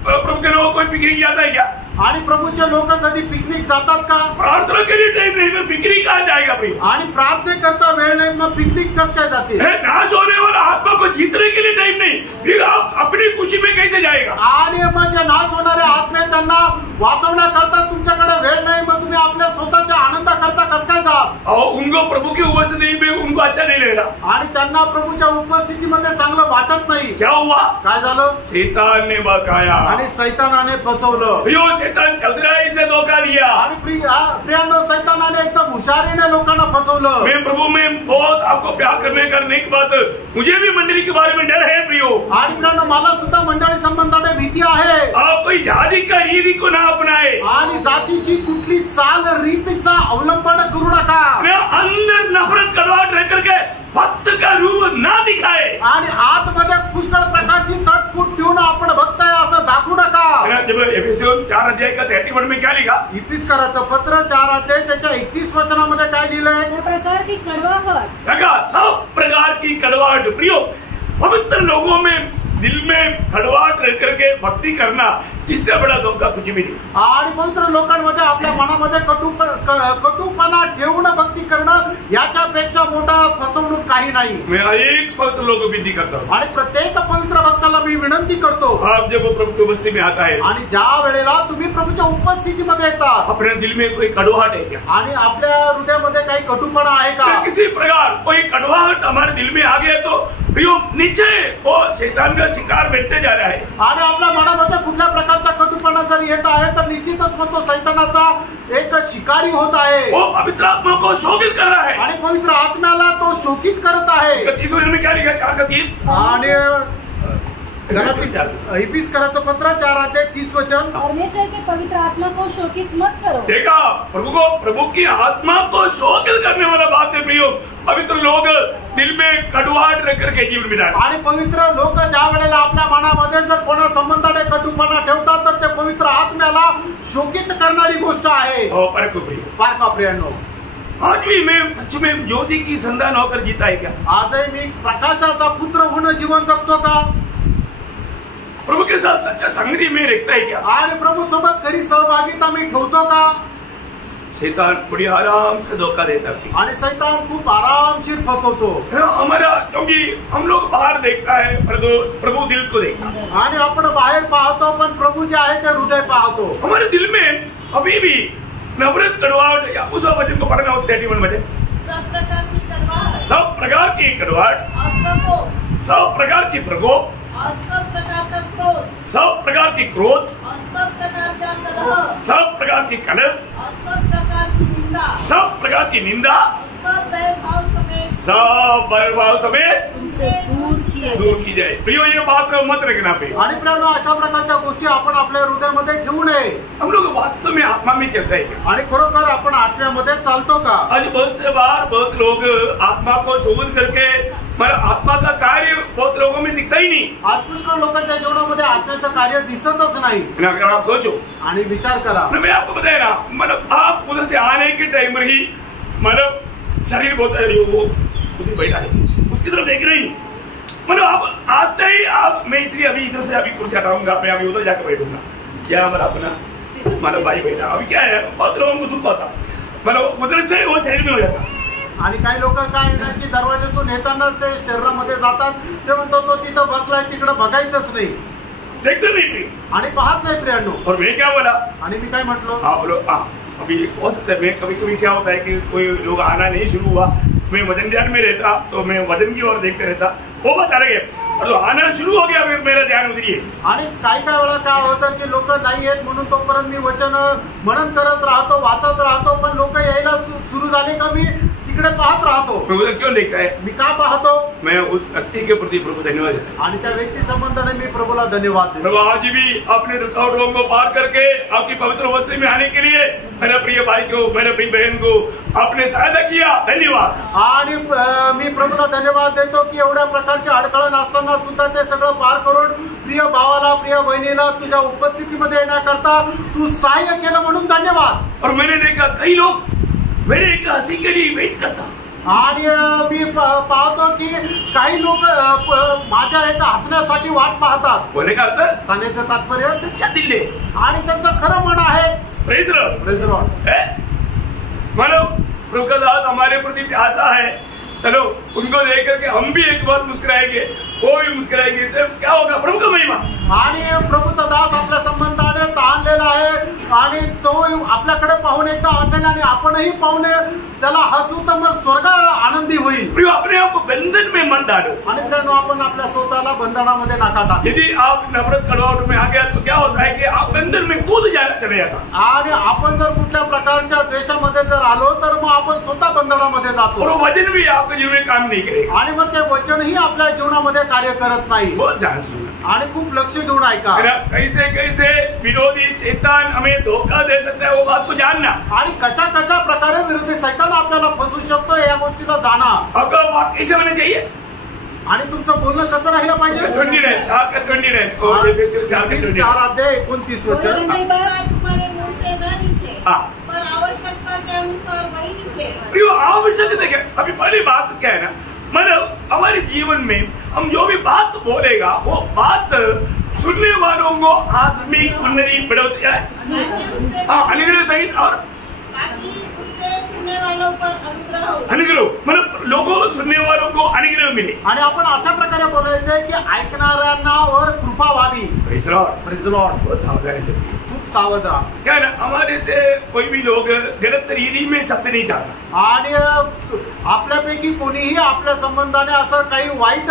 प्रभु के लोग कोई पिकनिक जाता है क्या? आणि प्रभूचे लोक कधी पिकनिक जातात का? प्रार्थना के लिए टाइम नहीं, मैं पिकनिक कहाँ जाएगा भाई. आणि प्रार्थना करता वेळ नाही, मग पिकनिक कस काय जाते? नाश होने वाला आत्मा को जीतने के लिए टाइम नहीं, फिर आप अपनी खुशी में कैसे जाएगा? आणि मग जे नाश होणारे आत्मे त्यांना वाचवण्याकरता तुमच्याकडे वेळ नाही, मग तुम्ही आपल्या स्वतःच्या आनंदाकरता कस काय जात? उनको प्रभु की उपस्थिति में उनको अच्छा नहीं लग रहा. आणि त्यांना प्रभूच्या उपस्थितीमध्ये चांगलं वाटत नाही. क्या हुआ? काय झालं? शैतान ने बकाया. आणि सैतानाने फसवलं. शैतान चौधरी से धोखा दिया. आणि प्रियांनो, सैतानाने एकदम हुशारीने लोकांना फसवलं. मैं प्रभु में बहुत आपको प्यार करने की बात, मुझे भी मंडली के बारे में डर है प्रियो. आणि प्रियांनो, मला सुद्धा मंडळी संबंधाने भीती आहे. आप कोई जाति का रीति को ना अपनाए. आणि जातीची कुठली चाल रीतीचा अवलंबन करू नका. अंदर नफरत कड़वाहट रह करके भक्त का रूप ना दिखाए. आणि आतमध्ये पुष्कळ प्रकारची तटफूट ठेवून आपण भक्त आहे असं दाखवू नका. जब एफेसियों 4 अध्याय का 31 में क्या लिखा? इफिस्कराचं पत्र 4 अध्याय त्याच्या 31 वचनामध्ये काय लिहिलंय? सब प्रकार की कड़वाहट. सब प्रकार की कड़वाहट. प्रियो, पवित्र लोगों में दिल में खड़वाहट रह करके भक्ति करना, इससे बड़ा धोखा कुछ भी नहीं. आणि पवित्र लोकांमध्ये आपल्या मनामध्ये कटुपणा ठेवून भक्ती करणं याच्यापेक्षा मोठा फसवणूक काही नाही. मैं एक पवित्र लोगों को विनती करता हूँ, आणि प्रत्येक पवित्र भक्ताला मी विनंती करतो, आप जब प्रभु की उपस्थिति में आता है, आणि ज्या वेळेला तुम्ही प्रभूच्या उपस्थितीमध्ये येतात, अपने दिल में कोई कड़वाहट है क्या? आणि आपल्या हृदयामध्ये काही कटुपणा आहे का? किसी प्रकार कोई कड़वाहट हमारे दिल में आ गया तो प्रियो, नीचे वो शैतान का शिकार बैठते जा रहा है. आणि आपल्या मनामध्ये कुठल्या प्रकारचा कटुपणा जर येत आहे तर निश्चितच मग तो सैतानाचा एक शिकारी होत आहे. वो पवित्र आत्मा को शोकित कर रहा है. आणि पवित्र आत्म्याला तो शोकित करत आहे. 30 में क्या लिखा? 4:30. आणि इफिसियों पत्र 4:30 परमेश्वर के पवित्र आत्मा को शोकित मत करो। देखा, प्रभु की आत्मा को शोकित करने वाला बात है प्रियो। पवित्र लोग दिल में कड़वाहट रख करके जीवन बितातात आणि पवित्र लोक ज्या वेळेला आपल्या मनामध्ये जर कोणा संबंधाने कटुपणा ठेवतात तर ते पवित्र आत्म्याला शोकित करणारी गोष्ट आहे। हो, पारका प्रियांनो, आज भी मैं सच में ज्योति की संतान होकर जीता है क्या? आजही मी प्रकाशाचा पुत्र होऊन जीवन जगतो का? प्रभु के साथ सच्चा संगति में रखता है क्या? आणि प्रभु सोबत खरी सहभागिता मी ठेवतो का? शैतान बड़ी आराम से धोखा देता है आणि शैतान खूप आरामशीर फसवतो। हमारा, क्योंकि हम लोग बाहर देखता है, प्रभु दिल को देखता है आणि आपण बाहेर पाहतो पण प्रभु जे आहे ते हृदय पाहतो। हमारे दिल में अभी भी नफरत, कड़वाहट या उस वचन को पढ़ना होता है टीवन में सब प्रकार की कड़वाहट, सब प्रकार की कड़वाहट और प्रकोप, सब प्रकार की प्रकोप और सब प्रकार का क्रोध, सब प्रकार की क्रोध और सब प्रकार का कलह, सब प्रकार की कलह, और सब प्रकार की निंदा, सब प्रकार की निंदा, सब वैरभाव समेत, सब वैरभाव समेत उनसे दूर की जाए। प्रियो, ये बात मत रखना पे। आणि प्रियांनो, अशा प्रकारच्या गोष्टी आपण आपल्या हृदयामध्ये ठेवू नये। हम लोग वास्तव में आत्मा में चलते हैं आणि खरोखर आपण आत्म्यामध्ये चालतो का? आज बहुत से बार बहुत लोग आत्मा को शोभित करके, मतलब आत्मा का कार्य बहुत लोगों में दिखता ही नहीं। आज पुष्कळ लोकांच्या जीवनामध्ये आत्म्याचं कार्य दिसतच नाही। अगर आप सोचो आणि विचार करा, मैं आपको बताया ना, मतलब आप उधर से आने के टाइम ही मतलब शरीर बहुत वो बैठा है, उसकी तरफ देख रही, मतलब आप आते ही आप, मैं इसलिए अभी इधर से अभी कुछ हटाऊंगा, मैं अभी उधर जाकर बैठूंगा, क्या हमारा अपना मतलब भाई बैठा, अभी क्या है बहुत लोगों को दुख होता, मतलब उधर से वो शरीर में हो जाता। आणि काही लोक काय ना की दरवाज्यातून येतानाच ते शरीरामध्ये जातात, ते म्हणतो तो तिथं बसलाय, तिकडे बघायचंच नाही, देखते नहीं आणि पाहत नाही प्रियांनो। और मैं क्या बोला, आणि मी काय म्हटलो, आप लोग अभी हो सकता है, मैं कभी कभी क्या होता है कि कोई लोग आना नहीं शुरू हुआ, मैं वजन ध्यान में रहता तो मैं वजन की ओर देखते रहता, वो बात अलग है, और जो आना शुरू हो गया मेरा ध्यान उधर ही। आणि काही काय वेळा काय होतं की लोक नाही येत म्हणून तोपर्यंत मी वचन मनन करत राहतो, वाचत राहतो, पण लोक यायला सुरू झाले का मी तिकडे पाहत राहतो। उधर क्यों देखता है? मी का पाहतो? मैं उस व्यक्ति के प्रति प्रभु धन्यवाद देता हूं। आणि त्या व्यक्ती संबंधाने मी प्रभूला धन्यवाद देतो। प्रभु आज भी अपने रुकावटों को पार करके आपकी पवित्र वस्त्र में आने के लिए मेरे प्रिय भाई को, मेरे प्रिय बहन को आपने सहायता किया, धन्यवाद। आणि मी प्रभूला धन्यवाद देतो की एवढ्या प्रकारचे अडखळण असताना सुद्धा ते सगळं पार करून प्रिय भावाला, प्रिय बहिणीला तुझ्या उपस्थितीमध्ये येण्याकरता तू सहाय्य केलं म्हणून धन्यवाद। और मैंने देखा कई लोग मेरे एक हंसी के लिए वेट करता, आणि मी पाहतो की काही लोक माझ्या एका हसण्यासाठी वाट पाहतात। बोलने का अर्थ, सांगायचं तात्पर्य, सच्चा दिल है, आणि त्यांचं खरं मन आहे। Praise Lord, praise Lord. मतलब प्रभु का दास हमारे प्रति प्यासा है, चलो उनको देख करके हम भी एक बार मुस्कुराएंगे, वो भी मुस्कुराएंगे, इससे क्या होगा, प्रभु का महिमा। आणि प्रभूचा दास आपल्या संबंधाने ताणलेला आहे आणि तो आपल्याकडे पाहून एकदा हसेल आणि आपणही पाहून त्याला हसू तर मग स्वर्ग आनंदी होईल। प्रिय, अपने आप को बंधन में मत डालो। आणि मित्रांनो, आपण आपल्या स्वतःला बंधनामध्ये नका टाकू। यदि आप नफरत कड़वाहट में आ गया तो क्या होता है कि आप बंधन में कूद चले जाता, आणि आपण जर कुठल्या प्रकारच्या द्वेषामध्ये जर आलो तर मग आपण स्वतः बंधनामध्ये और जातो, वो वचन भी आपके जीवन में काम नहीं करेगा। आणि मग ते वचनही आपल्या जीवनामध्ये कार्य करत नाही। बहुत ध्यान सुनना, आणि खूप लक्ष देऊन ऐका। कैसे कैसे विरोधी शैतान हमें धोखा दे सकता है, वो बात को जानना, आणि कशा कशा प्रकारे विरोधी सैतान आपल्याला फसवू शकतो या गोष्टीला जाणा। आपका वाक्य कैसे होना चाहिए, आणि तुमचं बोलणं कसं राहिलं पाहिजे। 29 4:29 वचन। परंतु बात तुम्हारे मुंह से न निकले, हाँ। पर आवश्यकता के अनुसार वही निकले। प्रिय, आवश्यक देखिए, अभी पहली बात क्या है ना, मतलब हमारे जीवन में हम जो भी बात बोलेगा वो बात सुनने वालों को आत्मिक उन्नति बढ़ोतरी है, हाँ, अनुग्रह सहित, और ताकि उससे सुनने वालों पर अनुग्रह हो। अनुग्रह मतलब लोगों सुनने वालों को अनुग्रह मिले। आणि आपण अशा प्रकारे बोलायचंय की ऐकणाऱ्यांना वर कृपा व्हावी। Praise Lord, praise Lord. बहुत सावधानी से, खूप सावध राहा। क्या ना, हमारे से कोई भी लोग गलत रीति में शब्द नहीं चाहता, आणि आपल्यापैकी कोणीही आपल्या संबंधाने असं काही वाईट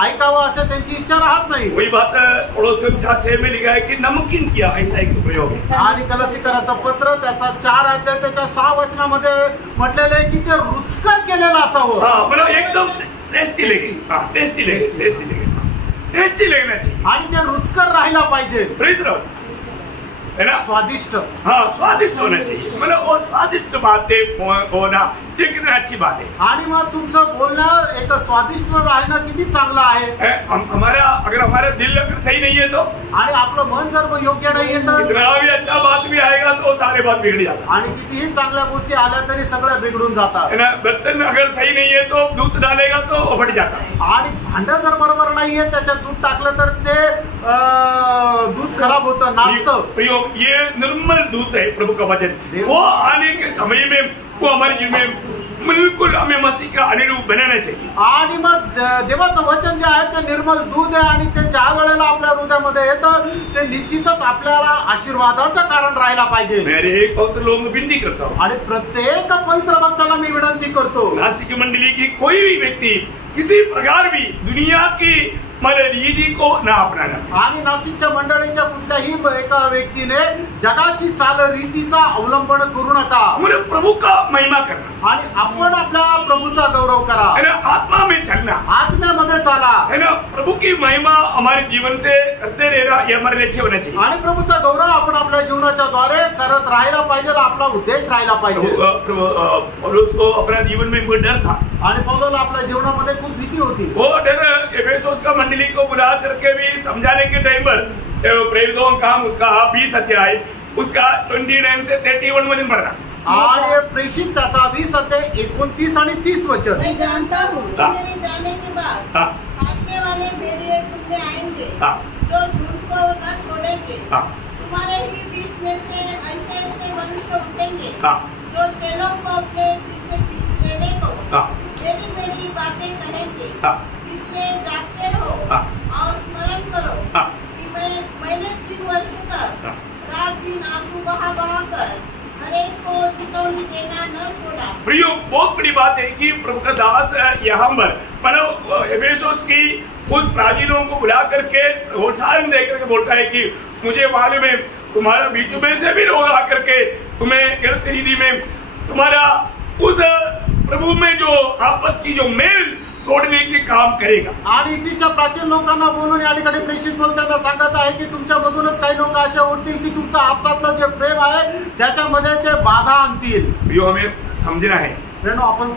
ऐकावं असं त्यांची इच्छा राहत नाही। वही बात पड़ोसियों 4:6 में लिखा है कि नमकीन किया ऐसा एक उपयोग है। आणि कलसीकराचं पत्र त्याचा 4 अध्याय त्याच्या 6 वचनामध्ये म्हटलेलं आहे की ते रुचकर केलेलं असावं। हाँ, मतलब एकदम टेस्टी लगे, हाँ, टेस्टी लगे। टेस्टी लगना चाहिए आणि ते रुचकर राहायला पाहिजे, प्रेज रहो, है ना, स्वादिष्ट, हाँ स्वादिष्ट होना चाहिए, मतलब वो स्वादिष्ट बातें होना ये कितनी अच्छी बात है। आणि मग तुमचं बोलणं एक स्वादिष्ट राहणं किती चांगलं आहे। हमारा अगर हमारा दिल अगर सही नहीं है तो, आणि आपलं मन जर योग्य नाही आहे तर कितना भी अच्छा बात भी आएगा तो सारे बात बिगड़ जाता आणि कितीही चांगल्या गोष्टी आल्या तरी सगळं बिघडून जातात, है ना। बर्तन अगर सही नहीं है तो दूध डालेगा तो वो फट जाता, आणि भांड जर बरोबर नाहीये त्याच्यात दूध टाकलं तर ते दूध खराब होतं, नाचतं। प्रयोग ये निर्मल दूध है प्रभु का वचन, वो आने के समय में वो हमारे जीवन में बिल्कुल हमें मसीह का अनुरूप बनाना चाहिए। आणि मग देवाचं वचन जे आहे ते निर्मल दूध आहे आणि ते ज्या वेळेला आपल्या हृदयामध्ये येतं ते निश्चितच आपल्याला आशीर्वादाचं कारण राहायला पाहिजे। मेरे एक पवित्र लोगों को विनती करता हूँ, आणि प्रत्येक पवित्र भक्ताला मी विनंती करतो, नासिक मंडली की कोई भी व्यक्ति किसी प्रकार भी दुनिया की रीति को ना अपनाना, आणि नाशिकच्या मंडळीच्या कुठल्याही एका व्यक्तीने जगाची चाल रीतीचा अवलंबन करू नका, मतलब प्रभु का महिमा करना, आणि आपण आपल्या प्रभूचा गौरव करा, है ना, आत्मा में चलना, आत्म्यामध्ये चाला, है ना, प्रभु की महिमा हमारे जीवन से करते रहना ये हमारे लक्ष्य होना चाहिए। आणि प्रभूचा गौरव आपण आपल्या जीवनाच्या द्वारे करत राहायला पाहिजे, आपला उद्देश राहायला पाहिजे। पौलुस को अपना जीवन में कोई डर था, आणि पौलुसला आपल्या जीवनामध्ये खूप भीती होती, वो डर एफेसोस का मंडली को बुला करके भी समझाने के टाइम पर प्रेरितों का उसका 20 अध्याय उसका 29 से 31 वचन पढ़ना, आणि प्रेषित त्याचा 20 अध्याय 29 आणि 30 वचन। मैं जानता हूँ कि मेरे जाने के बाद हाँ, आने वाले भेड़िए तुम में आएंगे, हाँ, जो झूठ को न छोड़ेंगे, हाँ, तुम्हारे ही बीच में से ऐसे ऐसे मनुष्य उठेंगे, हाँ, जो चेलों को अपने पीछे लेने को हाँ, मेरी मेरी बातें कहेंगे, हाँ, इसलिए जागते रहो हाँ, और स्मरण करो हाँ, कि मैंने 3 वर्ष तक हाँ। रात दिन आंसू बहा कर हर एक को चेतावनी देना न छोड़ा। प्रियो, बहुत बड़ी बात है कि प्रभु का दास यहाँ पर मतलब एफेसोस की उस प्राचीनों को बुला करके घोषणा दे करके बोलता है कि मुझे मालूम है तुम्हारा बीच में से भी लोग आकर के तुम्हें गलत रीति में तुम्हारा उस प्रभु में जो आपस की जो मेल तोडणे की काम करेगा। आणि इफिसच्या प्राचीन लोकांना बोलून या ठिकाणी प्रेषित बोलताना सांगत आहे की तुमच्यामधूनच काही लोक असे उठतील की तुमचं आपसातलं जे प्रेम आहे त्याच्यामध्ये ते बाधा आणतील। यो हमें समझना है, आपण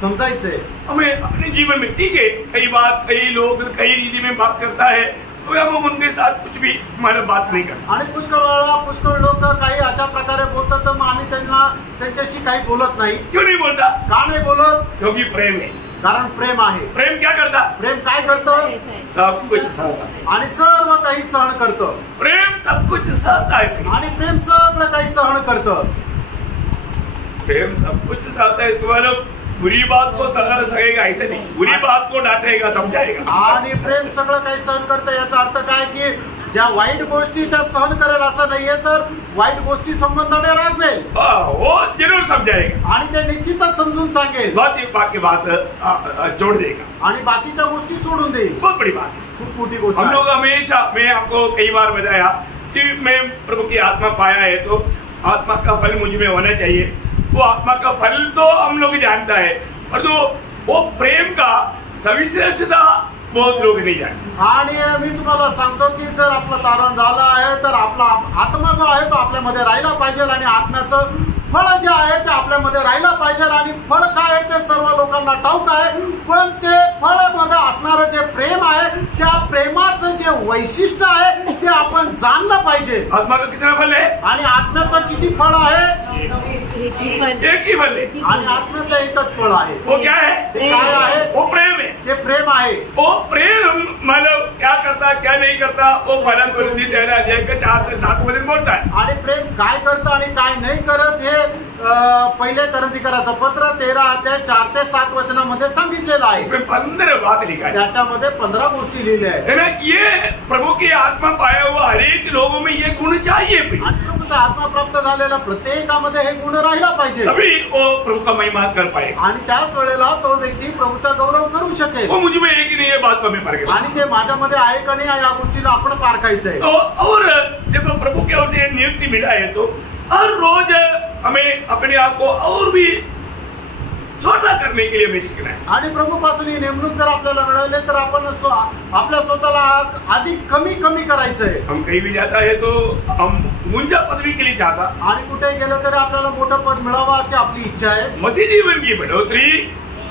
समजायचंय, हमें अपने जीवन में ठीक है कई बात कई लोग कई रीति में बात करता है तो हम उनके साथ कुछ भी मतलब बात नहीं करते, आणि पुष्कळ लोक काही अशा प्रकारे बोलतात तर आम्ही त्यांच्याशी काही बोलत नाही। क्यों नहीं बोलता? का नाही बोलत? क्योंकि प्रेम है, कारण प्रेम आहे। प्रेम क्या करता? प्रेम काय करतं? सब कुछ सहता, आणि सर्व काही सहन करतं। प्रेम सब कुछ सहता है, आणि प्रेम सगळं काही सहन करतं। प्रेम सब कुछ सहता है, मतलब बुरी बात को सहेगा ऐसे नहीं, बुरी बात को डांटेगा समझाएगा। आणि प्रेम सगळं काही सहन करतं याचा अर्थ काय की ज्या वाईट गोष्टी त्या सहन करेल असं नाहीये तर वाईट गोष्टी संबंधाने राखवेल, वो जरूर समझाएगा आणि ते निश्चितच समजून सांगेल, बाकी बात जोड़ देगा आणि बाकीच्या गोष्टी सोडून देईल। बहुत बड़ी बात, खूप मोठी गोष्ट हम आहे। लोग हमेशा, मैं आपको कई बार बताया कि मैं प्रभु की आत्मा पाया है तो आत्मा का फल मुझ में होना चाहिए, वो आत्मा का फल तो हम लोग जानता है पर जो वो प्रेम का सविशेषता बहुत लोग नहीं जानते। आणि मी तुम्हाला सांगतो की जर आपलं तारण झालं आहे तर आपला आत्मा जो आहे तो आपल्यामध्ये राहिला पाहिजे आणि आत्म्याचं फळ जे आहे ते आपल्यामध्ये राहिला पाहिजे, आणि फळ काय आहे ते सर्व लोकांना ठाऊक आहे, पण ते फळामध्ये असणारं जे प्रेम आहे त्या प्रेमाचं जे वैशिष्ट्य आहे ते आपण जाणलं पाहिजे। आत्मा का कितना फल है? आणि आत्म्याचं किती फळ आहे? एक ही फल है, आणि आत्म्याचं एकच फळ आहे। वो क्या है? ते काय आहे? वो प्रेम है। ते प्रेम आहे। वो प्रेम मतलब क्या करता क्या नहीं करता वो फलन कोरिंथी 13 अध्याय के 4 से 7 वचन बोलता है। आणि प्रेम काय करतं आणि काय नाही करत हे पहिले कोरिन्थीकराचं पत्र 13 अध्याय 4 ते 7 वचनामध्ये सांगितलेलं आहे। इसमें 15 बात लिखा है, त्याच्यामध्ये 15 गोष्टी लिहिल्या आहेत। है ना। ये प्रभु की आत्मा पाया हुआ हर एक लोगों में ये गुण चाहिए, आणि प्रभूचा आत्मा प्राप्त झालेला प्रत्येकामध्ये हे गुण राहिला पाहिजे, तभी वो प्रभु का महिमा कर पाएगा। आणि त्याच वेळेला तो व्यक्ती प्रभूचा गौरव करू शकेल। वो मुझ में एक ही नहीं है बात को हमें पार करना। आणि ते माझ्यामध्ये आहे का नाही या गोष्टीला आपण पारखायचंय। तो और जब प्रभु की ओर से नियुक्ति मिला है तो हर रोज हमें अपने आप को और भी छोटा करने के लिए हमें सीखना है। आणि प्रभूपासून ही नेमणूक जर आपल्याला मिळाली तर आपण आपल्या स्वतःला अधिक कमी कमी करायचंय। हम कहीं भी जाता है तो हम ऊंचा पदवी के लिए चाहता, आणि कुठे गेलं तरी आपल्याला मोठं पद मिळावं अशी आपली इच्छा आहे। मसीह जीवन की बढ़ोतरी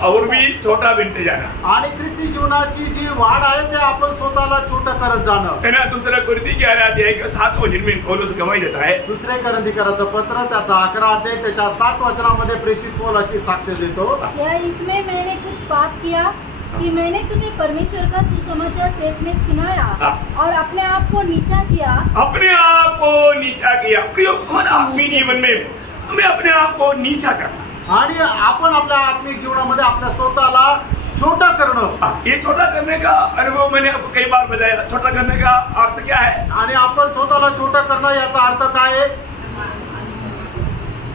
और भी छोटा बनते जाना, आणि ख्रिस्ती जीवनाची जी वाढ आहे ते आपण स्वतःला छोटं करत जाणं है ना। दूसरा कुरिन्थी 11 अध्याय का 7 वचन में पौलुस गवाही देता है, दुसरे करंथीकराचं पत्र त्याचा 11 अध्याय त्याच्या 7 वचनामध्ये प्रेषित पौल अशी साक्ष देतो, क्या इसमें मैंने कुछ पाप किया कि मैंने तुम्हें परमेश्वर का सुसमाचार सेवक सुनाया और अपने आप को नीचा किया, अपने आप को नीचा किया। प्रिय, हमारे आत्मिक जीवन में हमें अपने आप को नीचा करना, आणि आपण आपल्या आत्मिक जीवनामध्ये आपल्या स्वतःला छोटा करणं। ये छोटा करने का अनुभव मैंने आपको कई बार बताया। छोटा करने का अर्थ क्या है? आणि आपण स्वतःला छोटा करणं याचा अर्थ काय आहे?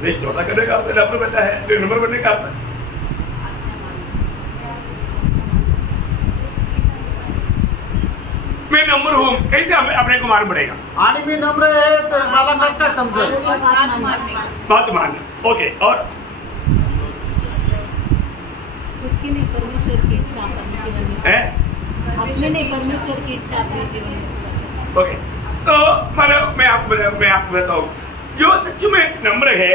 नहीं, छोटा करने का अर्थ आपको पता है, नंबर बनने का अर्थ। मैं नम्र हूँ, कैसे अपने को मालूम पड़ेगा? आणि मी नम्र आहे तर मला कसं काय समजेल? बात मानना। ओके, और उसकी नहीं परमेश्वर की इच्छा अपने जीवन में है? अपने नहीं परमेश्वर की इच्छा अपने जीवन में। ओके, तो मैं आपको बताऊँ, जो सच में नम्र है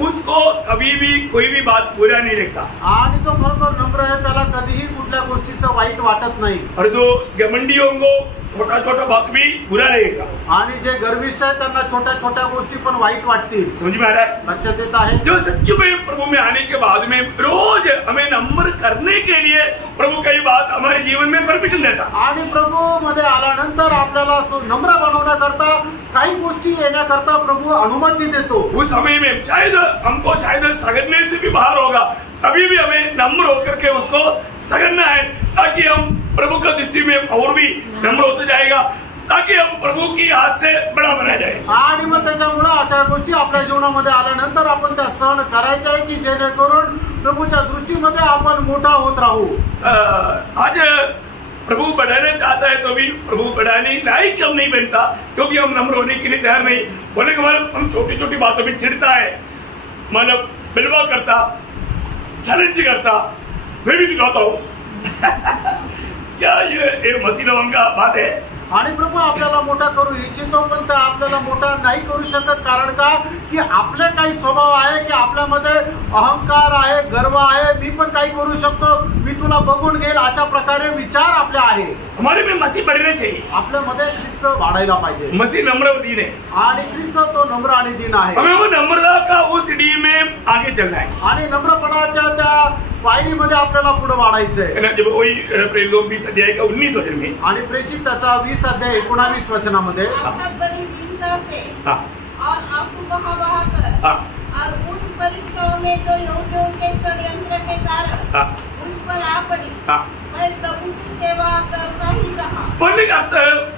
उसको कभी भी कोई भी बात बुरा नहीं लगता, आणि जो खरोखर नम्र आहे त्याला कधीही कुठल्या गोष्टीचं वाईट वाटत नाही। और जो घमंडियों को छोटा छोटा बात भी बुरा लगेगा, आणि जे गर्विष्ठ आहे त्यांना छोट्या छोट्या गोष्टी पण वाईट वाटतील। समझ में आ रहा है? लक्षात येत आहे? जो सच में प्रभु में आने के बाद में रोज हमें नम्र करने के लिए प्रभु कई बात हमारे जीवन में परमिशन देता, आणि प्रभू मध्ये आल्यानंतर आपल्याला नम्र बनवण्याकरता काही गोष्टी येण्याकरता प्रभू अनुमती देतो। उस समय में शायद हमको सगड़ने से भी बाहर होगा, अभी भी हमें नम्र होकर के उसको सगड़ना है, ताकि हम प्रभु का दृष्टि में और भी नम्र होते जाएगा, ताकि हम प्रभू की हाथ से बड़ा बना जाए। आणि मग त्याच्यामुळे अशा गोष्टी आपल्या जीवनामध्ये आल्यानंतर आपण त्या सहन करायच्या आहे की जेणेकरून प्रभूच्या दृष्टीमध्ये आपण मोठा होत राहू। आज प्रभु बढ़ाना चाहता है तो भी प्रभु बढ़ाने लायक हम नहीं बनता, क्योंकि हम नम्र होने के लिए तैयार नहीं। बोले कि हम छोटी छोटी बातों में चिढ़ता है, मतलब बिलवा करता, चैलेंज करता, मैं भी दिखाता हूँ। क्या ये मसीह का बात है? आणि प्रभू आपल्याला मोठा करू इच्छितो, पण ते आपल्याला मोठा नाही करू शकत। कारण का की आपले काही स्वभाव आहे की आपल्यामध्ये अहंकार आहे, गर्व आहे, मी पण काही करू शकतो, मी तुला बघून घेईल, अशा प्रकारे विचार आपले आहे। हमारे में मसीह बढ़ना चाहिए, आपल्यामध्ये ख्रिस्त वाढायला पाहिजे। मसीह नम्र और दीन है, आणि ख्रिस्त तो नम्र आणि दीन आहे। हमें वो नम्रता का उस डी में आगे चलना है, आणि नम्रपणाच्या त्या पायरीमध्ये आपल्याला पुढे वाढायचंय। जब वही प्रेरित 20 अध्याय का 19 वचन में, आणि प्रेषित त्याचा 20 अध्याय 19 वचनामध्ये, बहुत बड़ी दीनता से और आंसू बहा कर और उन परीक्षाओं में जो यहूदियों के षड्यंत्र के कारण उन पर आ पड़ी, मैं प्रभु की सेवा करता ही रहा। बोलने का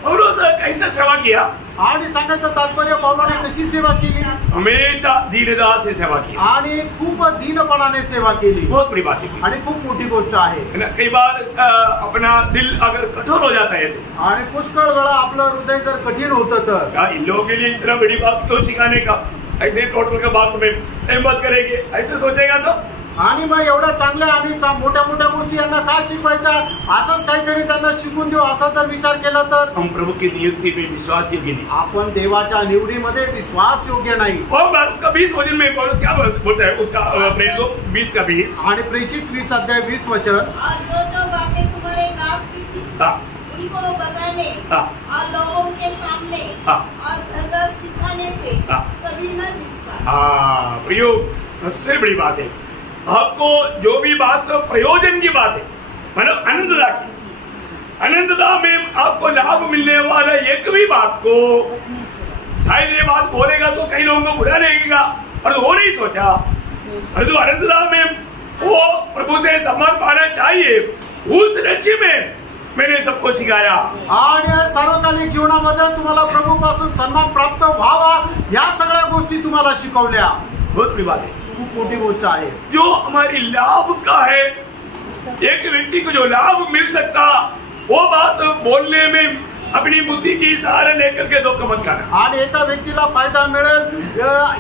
पौलुस कैसा सेवा किया? आणि सांगायचं तात्पर्य पौलाने कशी सेवा केली? हमेशा दीनता से सेवा की, आणि खूप दीनपणाने सेवा केली। बहुत बड़ी बात है आणि खूप मोठी गोष्ट आहे। कई बार अपना दिल अगर कठोर हो जाता है आणि पुष्कळ वेळा आपलं हृदय जर कठीण होतं तर इन लोगों के लिए इतना बड़ी बात क्यों सिखाने का, ऐसे टोटल का बात में टाइम पास करेंगे, ऐसे सोचेगा तो। आणि मग एवढ्या चांगल्या आणि मोठ्या मोठ्या गोष्टी यांना का शिकवायच्या, असंच काहीतरी त्यांना शिकून देऊ असा जर विचार केला तर हम प्रभु की नियुक्ति में विश्वास योग्य नहीं, आपण देवाच्या निवडीमध्ये विश्वास योग्य नाही। और उसका 20 वचन में पौलुस क्या बोलता है, उसका 20 का 20 आणि प्रेषित 20 अध्याय 20 वचन, और जो बातें तुम्हारे नाम की थी उनको बताने और लोगों के सामने और घर सिखाने से कभी न दिखता। प्रियो, सबसे बड़ी बात है आपको जो भी बात प्रयोजन की बात है, मतलब अनंतता की, अनंतता में आपको लाभ मिलने वाला एक भी बात को शायद ये बात बोलेगा तो कई लोगों को बुरा लगेगा, और वो नहीं सोचा, और जो अनंतता में वो प्रभु से सम्मान पाना चाहिए, उस लक्ष्य में मैंने सबको सिखाया। आणि सार्वकालिक जीवनामध्ये तुम्हाला प्रभूपासून सन्मान प्राप्त व्हावा या सगळ्या गोष्टी तुम्हाला शिकवल्या। बहुत बड़ी बात है, खूप मोठी गोष्ट आहे। जो हमारी लाभ का है, एक व्यक्ति को जो लाभ मिल सकता वो बात बोलने में अपनी बुद्धि की सहारा लेकर के धोखा मत खाना। आणि एका व्यक्तीला फायदा मिळेल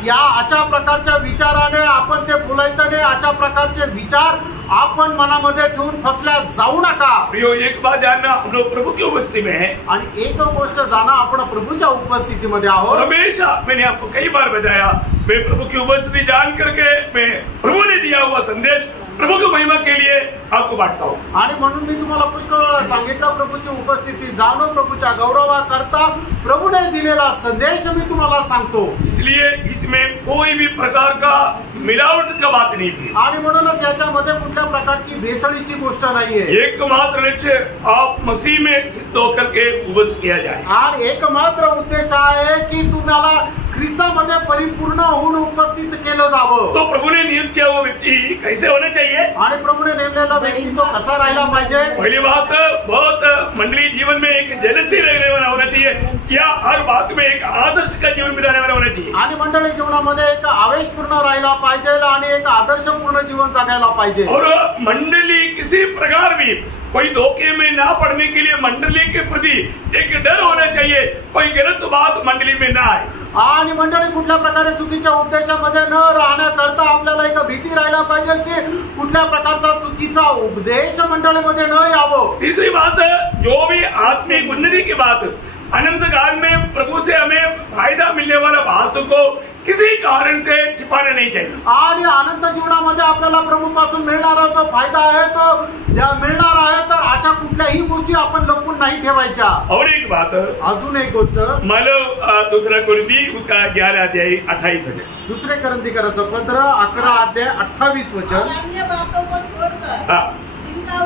या अशा प्रकारच्या विचाराने आपण ते बोलायचं नाही, अशा प्रकारचे विचार आपण मनामध्ये ठेवून फसल्या जाऊ नका। प्रियो, एक बात जानना, हम लोग प्रभु की उपस्थिति में है आणि एक गोष्ट जाणं, आपण प्रभूच्या उपस्थितीमध्ये आहोत। हमेशा मैंने आपको कई बार बताया, मैं प्रभु की उपस्थिति जान करके मैं प्रभु ने दिया हुआ संदेश प्रभु की महिमा के लिए आपको बांटता हूँ। आणि म्हणून मी तुम्हाला पुष्कळ सांगितलं, प्रभूची उपस्थिती जाणून प्रभूच्या गौरवाकरता प्रभूने दिलेला संदेश मी तुम्हाला सांगतो। इसलिए इसमें कोई भी प्रकार का मिलावट का बात नहीं थी आणि म्हणूनच याच्यामध्ये कुठल्या प्रकारची भेसळीची गोष्ट नाहीये। एकमात्र लक्ष्य आप मसीह में सिद्ध होकर के उपस्थित किया जाए आणि एकमात्र उद्देश आहे की तुम्हाला ख्रिस्तामध्ये परिपूर्ण होऊन उपस्थित केलं जावं। तो प्रभु ने नियुक्त किया हुआ व्यक्ति कैसे होना चाहिए आणि प्रभूने नेमलेला व्यक्ती तो कसा राहिला पाहिजे। पहली बात, बहुत मंडली जीवन में एक जेलसी रहने वाला होना चाहिए या हर बात में एक आदर्श का जीवन बिताने वाला होना चाहिए। आणि मंडळी जीवनामध्ये एक आवेशपूर्ण राहिला पाहिजे आणि एक आदर्शपूर्ण जीवन जगायला पाहिजे। और मंडली किसी प्रकार भी कोई धोखे में ना पड़ने के लिए मंडली के प्रति एक डर होना चाहिए, कोई गलत बात मंडली में ना आए। आणि मंडळी कुठल्या प्रकारे चुकीच्या उपदेशामध्ये न राहण्याकरता आपल्याला एक भीती राहायला पाहिजे की कुठल्या प्रकारचा चुकीचा उपदेश मंडळीमध्ये न यावं। तीसरी बात, जो भी आत्मिक उन्नति की बात, अनंत काल में प्रभु से हमें फायदा मिलने वाला बात को किसी कारण से छिपाना नहीं चाहिए। आणि अनंत जीवनामध्ये आपल्याला प्रभूपासून मिळणारा जो फायदा आहे तो मिळणार आहे, तर अशा कुठल्याही गोष्टी आपण लपवून नाही ठेवायच्या। और एक बात, अजून एक गोष्ट, दूसरा कुरिन्थी उसका 11 अध्याय 28 वचन, दुसरे करंथीकराचं पत्र 11 अध्याय 28 वचन। और अन्य बातों को छोड़कर जिनका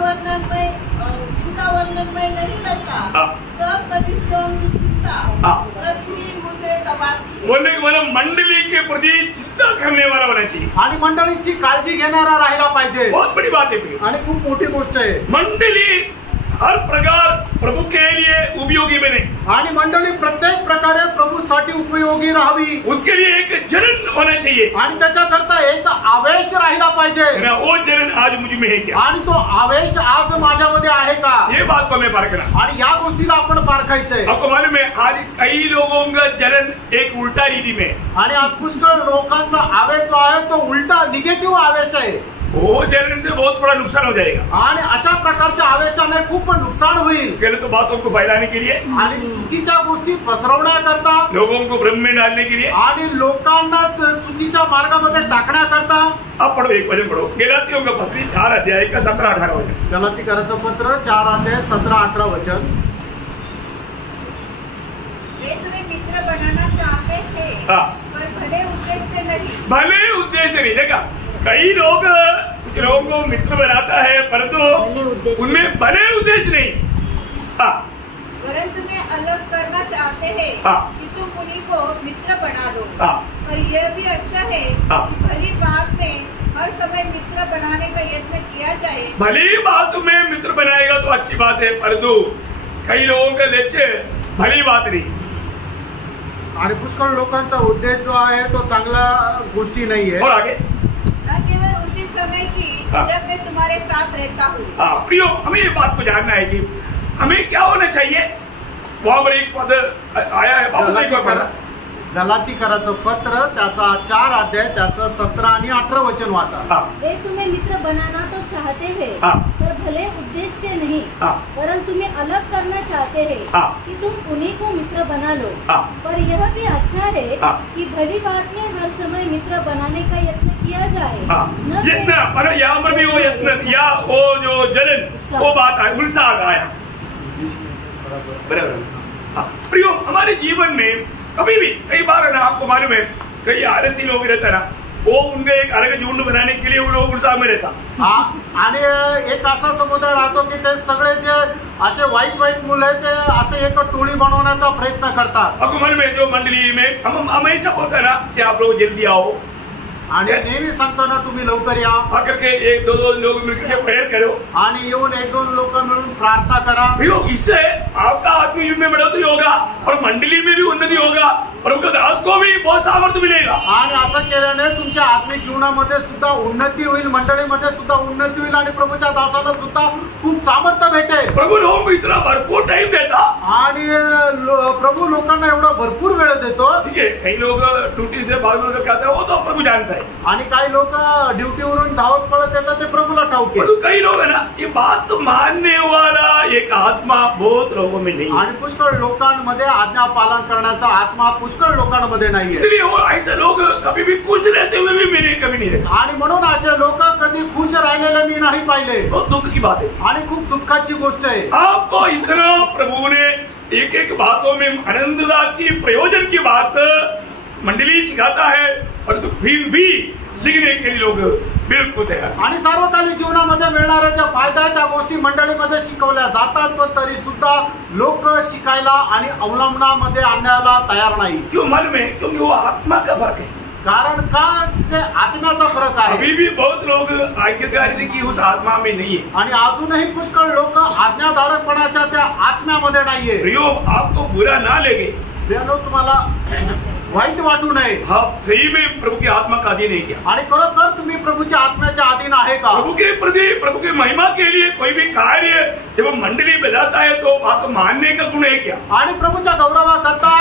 वर्णन में नहीं करता, सब कदीसियों की चिंता पृथ्वी मुझे दबाती है। बोलने के मतलब मंडली के प्रति चिंता करने वाला होना चाहिए आणि मंडळीची काळजी घेणारा राहिला पाहिजे। बहुत बड़ी बात है प्रिय। आणि खूप मोठी गोष्ट आहे। मंडली हर प्रकार प्रभु के लिए उपयोगी बने आणि मंडळी प्रत्येक प्रकारे प्रभूसाठी उपयोगी राहावी, उसके लिए एक जलन होना चाहिए आणि त्याच्याकरता एक आवेश राहिला पाहिजे। वो जलन आज मुझ में है क्या? आणि तो आवेश आज माझ्यामध्ये आहे का? ये बात को हमें पारखना। आणि या गोष्टीला आपण पारखायचंय। आपको मालूम है, आज कई लोगों का जलन एक उल्टा रीति में, आणि आज पुष्कळ लोकांचा आवेश जो आहे तो उलटा निगेटिव्ह आवेश आहे। वो जलन से बहुत बड़ा नुकसान हो जाएगा आणि अशा प्रकारच्या आवेशाने खूप नुकसान होईल। गलत बातों को फैलाने के लिए, आणि चुकीच्या गोष्टी पसरवण्याकरता, लोगों को भ्रम में डालने के लिए, आणि लोकांना चुकीच्या मार्गामध्ये टाकण्याकरता। अब पढ़ो, एक वचन पढ़ो, गलातियों का पत्र 4 अध्याय का 17-18 वचन। गलातीकराचं पत्र 4 अध्याय 17-18 वचन। वे तुम्हें मित्र बनाना चाहते थे, पर भले उद्देश्य से नहीं। भले उद्देश्य नहीं। देखा, कई लोग कुछ लोगों को मित्र बनाता है परंतु उनमें भले उद्देश्य नहीं। वरन तुम्हें अलग करना चाहते हैं कि तुम उन्हीं को मित्र बना लो। पर यह भी अच्छा है कि भली बात में हर समय मित्र बनाने का यत्न किया जाए। भली बात में मित्र बनाएगा तो अच्छी बात है, परंतु कई लोगों का लक्ष्य भली बात नहीं। आणि पुष्कळ लोकांचा उद्देश जो आहे तो चांगला गोष्टी नाहीये। और आगे, केवल उसी समय की जब मैं तुम्हारे साथ रहता हूँ। प्रियो, हमें ये बात को जानना है कि हमें क्या होना चाहिए। वहां पर एक पद आया है, वापस एक बार पढ़ा। गलातीकराचं पत्र त्याचा 4 अध्याय त्याचं 17 आणि 18 वचन वाचा। वे तुम्हें मित्र बनाना तो चाहते हैं, पर भले उद्देश्य से नहीं, वरन तुम्हें अलग करना चाहते हैं कि तुम उन्हीं को मित्र बना लो। पर यह भी अच्छा है कि भली बात में हर समय मित्र बनाने का यत्न किया जाए। यत्न, पर यहाँ पर भी वो यत्न या वो जो जलन, वो बात आया, उत्साह आया। बराबर। प्रियो, हमारे जीवन में कभी भी कई बार ना, आपको मालूम है, कई आलसी लोग रहता ना, वो उनके एक अलग झुंड बनाने के लिए वो लोग उत्साह में रहता। आणि एक असा समुदाय राहतो की ते सगळे जे असे वाईट मुलं आहेत ते असे एक टोळी बनवण्याचा प्रयत्न करतात। आपको मालूम है, जो मंडली में हम हमेशा होता ना कि आप लोग जल्दी आओ, आणि नेहमी सांगतो ना तुम्ही लवकर या, आकर के 1-2 लोग मिलकर प्रेयर करो, आणि येऊन 1-2 लोक मिळून प्रार्थना करा। इससे आपका आत्मिक जीवन में बढ़ोतरी होगा और मंडली में भी उन्नति होगा और उनके दास को भी बहुत सामर्थ्य मिलेगा। आणि असं केल्याने तुमच्या आत्मिक जीवनामध्ये सुद्धा उन्नती होईल, मंडळीमध्ये सुद्धा उन्नती होईल आणि प्रभूच्या दासाला सुद्धा खूप सामर्थ्य भेटेल। प्रभु लोगों को इतना भरपूर टाइम देता, आणि प्रभू लोकांना एवढा भरपूर वेळ देतो. ठीक है, कई लोग ड्यूटी से भाग कर कहते हैं वो तो प्रभु जानता है, आणि काही लोक ड्युटीवरून धावत पळत येतात ते प्रभूला ठाऊक आहे. परंतु कई लोग है ना ये बात मानने वाला एक आत्मा बहुत लोगों में नहीं है. आणि पुष्कळ लोकांमध्ये आज्ञा पालन करण्याचा आत्मा पुष्कळ लोकांमध्ये नाहीये. इसलिए वो ऐसे लोग कभी भी खुश रहते हुए भी मैंने कभी नहीं देखा. आणि म्हणून असे लोक कधी खुश राहिलेले मी नाही पाहिले. बहुत दुख की बात है आणि खूप दुःखाची गोष्ट आहे. आपको इतना प्रभु ने एक एक बातों में आनंददा की प्रयोजन की बात मंडली सिखाता है, परंतु फिर भी सीखने के लिए लोग बिल्कुल तयार. आणि सार्वकालिक जीवनामध्ये मिळणाऱ्या ज्या फायदा आहे त्या गोष्टी मंडळीमध्ये शिकवल्या जातात, पण तरी सुद्धा लोक शिकायला आणि अवलंबनामध्ये आणण्याला तयार नाही. क्यों मालूम है? क्योंकि वो आत्मा का फर्क है. कारण का ते आत्म्याचा फरक आहे. अभी भी बहुत लोग आज्ञाकारी की उस आत्मा में नहीं है. आणि अजूनही पुष्कळ लोक आज्ञाधारकपणाच्या त्या आत्म्यामध्ये नाहीये. प्रियो, आपको बुरा ना लगे, तुम्हाला वाईट वाटू नये. हाँ सही में प्रभु की आत्मा का अधीन है क्या? आणि खरोखर तुम्ही प्रभूच्या आत्म्याच्या अधीन आहे का? प्रभु के प्रति, प्रभु की महिमा के लिए कोई भी कार्य जब मंडली बजाता है तो बात मानने का गुण है क्या? आणि प्रभूच्या गौरवाकरता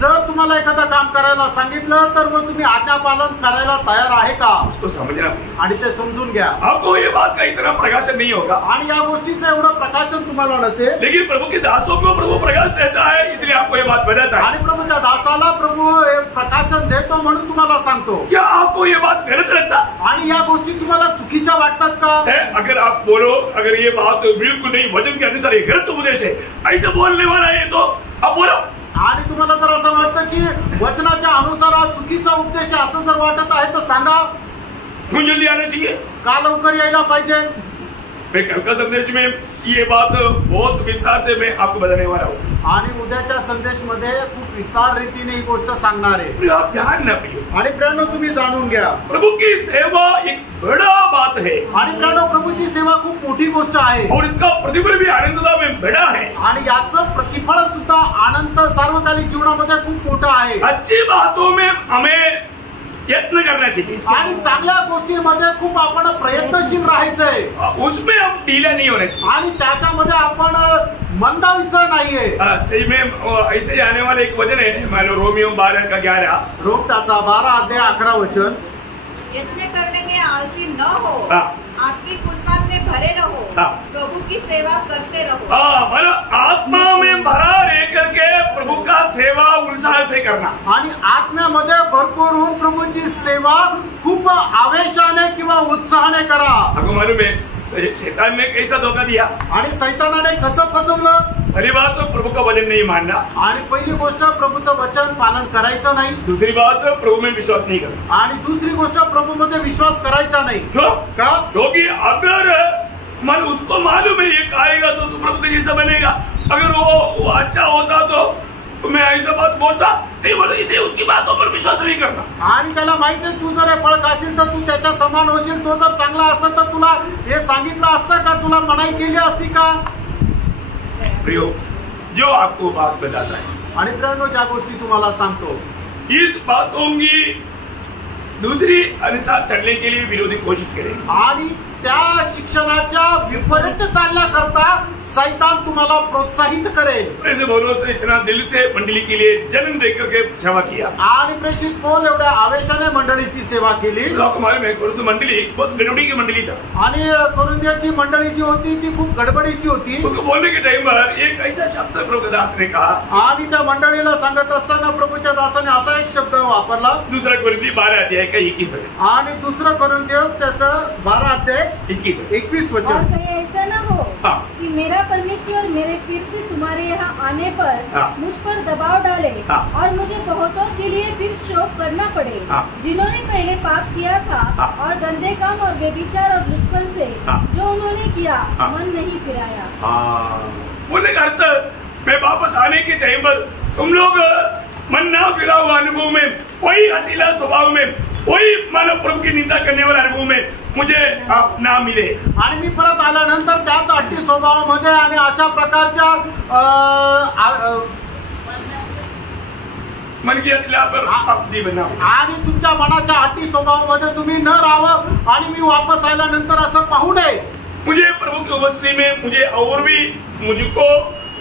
जर तुम्हाला एखादं काम करायला सांगितलं तर मग तुम्ही आज्ञा पालन करायला तयार आहे का? उसको समझना पड़ेगा. आणि ते समजून घ्या. आपको ये बात का इतना प्रकाशन नहीं होगा, आणि या गोष्टीचं एवढं प्रकाशन तुम्हाला नसेल, लेकिन प्रभु के दासों को प्रभु प्रकाश देता है, इसलिए आपको ये बात बताता है. आणि प्रभूच्या दासाला प्रभू हे प्रकाशन देतो म्हणून तुम्हाला सांगतो. क्या आपको ये बात गलत लगता? आणि या गोष्टी तुम्हाला चुकीच्या वाटतात का? अगर आप बोलो अगर ये बात बिल्कुल नहीं, वचन के अनुसार ये गलत उपदेश है, ऐसे बोलने वाला है तो आप बोलो. आणि तुम्हाला जर असं वाटतं की वचनाच्या अनुसार हा चुकीचा उपदेश आहे असं जर वाटत आहे तर सांगा. क्यों जल्दी आना चाहिए? का लवकर यायला पाहिजे? मैं कल का संदेश में ये बात बहुत विस्तार से मैं आपको बताने वाला हूँ. आणि उद्याच्या संदेशमध्ये खूप विस्तार रीतीने ही गोष्ट सांगणार आहे. आप ध्यान न प्रियो. आणि प्रियानो तुम्ही जाणून घ्या, प्रभु की सेवा एक बड़ा बात है. आणि प्रियानो प्रभूची सेवा खूप मोठी गोष्ट आहे. और इसका प्रतिफल भी आनंददा में बड़ा है. आणि याचं प्रतिफळ सुद्धा आनंद सार्वकालिक जीवनामध्ये खूप मोठं आहे. अच्छी बातों में हमें यत्न करना चाहिए आणि चांगल्या गोष्टीमध्ये खूप आपण प्रयत्नशील राहायचंय. उसमें हम ढीला नहीं होना चाहिए. आणि त्याच्यामध्ये आपण मंदावीचं नाहीये. सही में ऐसे ही आने वाला एक वचन है, मान लो रोमियो 12:11. रोम त्याचा 12:11 वचन. यत्न करने में आलसी न हो, आत्मिक उत्साह में भरे रहो, प्रभु की सेवा करते रहो. मतलब आत्मा में भरा लेकर के प्रभु का सेवा उत्साह से करना. आणि आत्म्यामध्ये भरपूर होऊन प्रभूची सेवा खूप आवेशाने किंवा उत्साहाने करा. आपको मालूम है शैतान ने कैसा धोखा दिया? आणि सैतानाने कसं फसवलं? पहली बात तो प्रभु का वचन नहीं मानना. आणि पहिली गोष्ट प्रभूचं वचन पालन करायचं नाही. दूसरी बात प्रभु में विश्वास नहीं करना. आणि दुसरी गोष्ट प्रभूमध्ये विश्वास करायचा नाही. क्यों? का? क्योंकि अगर मन उसको मालूम है ये खाएगा तो तू प्रभु के जैसा बनेगा, अगर वो अच्छा होता तो मैं ऐसा बात बोलता नहीं, बोला इसे उसकी बातों पर विश्वास नहीं करना. आणि त्याला माहिती आहे तू जर हे फळ खाशील तर तू त्याच्या समान होशील. तो जर चांगला असता तर तुला हे सांगितलं असतं का? तुला मनाई केली असती का? प्रियो, जो आपको बात बताता है, आणि प्रियानो ज्या गोष्टी तुम्हाला सांगतो, इस बातों की दूसरी अनुसार चलने के लिए विरोधी कोशिश करें. आणि त्या शिक्षणाच्या विपरीत चालण्याकरता सैतान तुम्हाला प्रोत्साहित करेल. ऐसे बोलो से इतना दिल से मंडली के लिए जन्म देकर के सेवा किया. आणि प्रेषित पौल एवढ्या आवेशाने मंडळीची सेवा केली. लोक मालूम है परंतु मंडली बहुत गड़बड़ी की मंडली था. आणि कोरिंथियाची मंडळी जी होती ती खूप गडबडीची होती. उसको बोलने के टाइम पर एक ऐसा शब्द प्रभु दास ने कहा. आणि त्या मंडळीला सांगत असताना प्रभूच्या दासाने असा एक शब्द वापरला. दूसरा कोरिंथी 12:21. आणि दुसरं कोरिंथियस त्याचं 12:21 और वचन. कहीं ऐसा न हो कि मेरा परमेश्वर मेरे फिर से तुम्हारे यहाँ आने पर मुझ पर दबाव डाले और मुझे बहुतों के लिए फिर शोक करना पड़े, जिन्होंने पहले पाप किया था और गंदे काम और व्यभिचार और लुचपन से जो उन्होंने किया मन नहीं फिराया. बोलने का अर्थ मैं वापस आने के टाइम पर तुम लोग मन ना फिरा हुआ अनुभव में, कोई हठीला स्वभाव में, कोई मानव प्रभु की निंदा करने वाला अनुभव में मुझे आप ना मिले. आणि मी परत आल्यानंतर त्याच अट्टी स्वभावामध्ये आणि अशा प्रकारच्या मन की हठीला पर आपली बना. आणि तुमच्या मनाच्या अट्टी स्वभावामध्ये तुम्ही न राहावं आणि मी वापस आल्यानंतर असं पाहू नये. मुझे प्रभु की उपस्थिति में मुझे और भी मुझको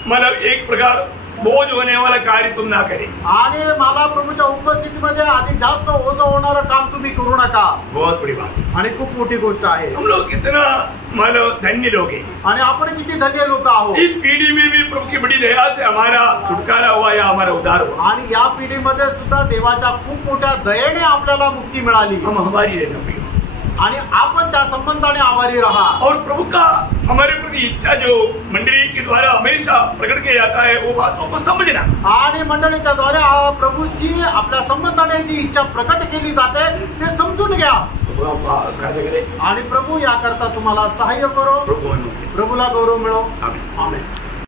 मतलब एक प्रकार बोझ होने वाला कार्य तुम ना करे. आणि मला प्रभूच्या उपस्थितीमध्ये आधी जास्त ओझं होणारं काम तुम्ही करू नका. बहुत बड़ी बात. आणि खूप मोठी गोष्ट आहे. हम लोग कितना मतलब धन्य लोग हैं. आणि आपण किती धन्य लोक आहोत. इस पीढ़ी में भी प्रभु की बड़ी दया से हमारा छुटकारा हुआ या हमारा उद्धार हुआ. आणि या पिढीमध्ये सुद्धा देवाच्या खूप मोठ्या दयेने आपल्याला मुक्ती मिळाली. हम हमारी रहना प्रिय आणि आपण त्या संबंधाने आभारी राहा. और प्रभु का हमारे प्रति इच्छा जो मंडली के द्वारा हमेशा प्रकट किया जाता है वो बातों को समझना. आणि मंडळीच्या द्वारे प्रभूची आपल्या संबंधाने जी इच्छा प्रकट केली जाते ते समजून घ्या. सहायता करे आणि प्रभू याकरता तुम्हाला सहाय्य करो. प्रभु प्रभूला गौरव मिळो. आमेन. आमेन.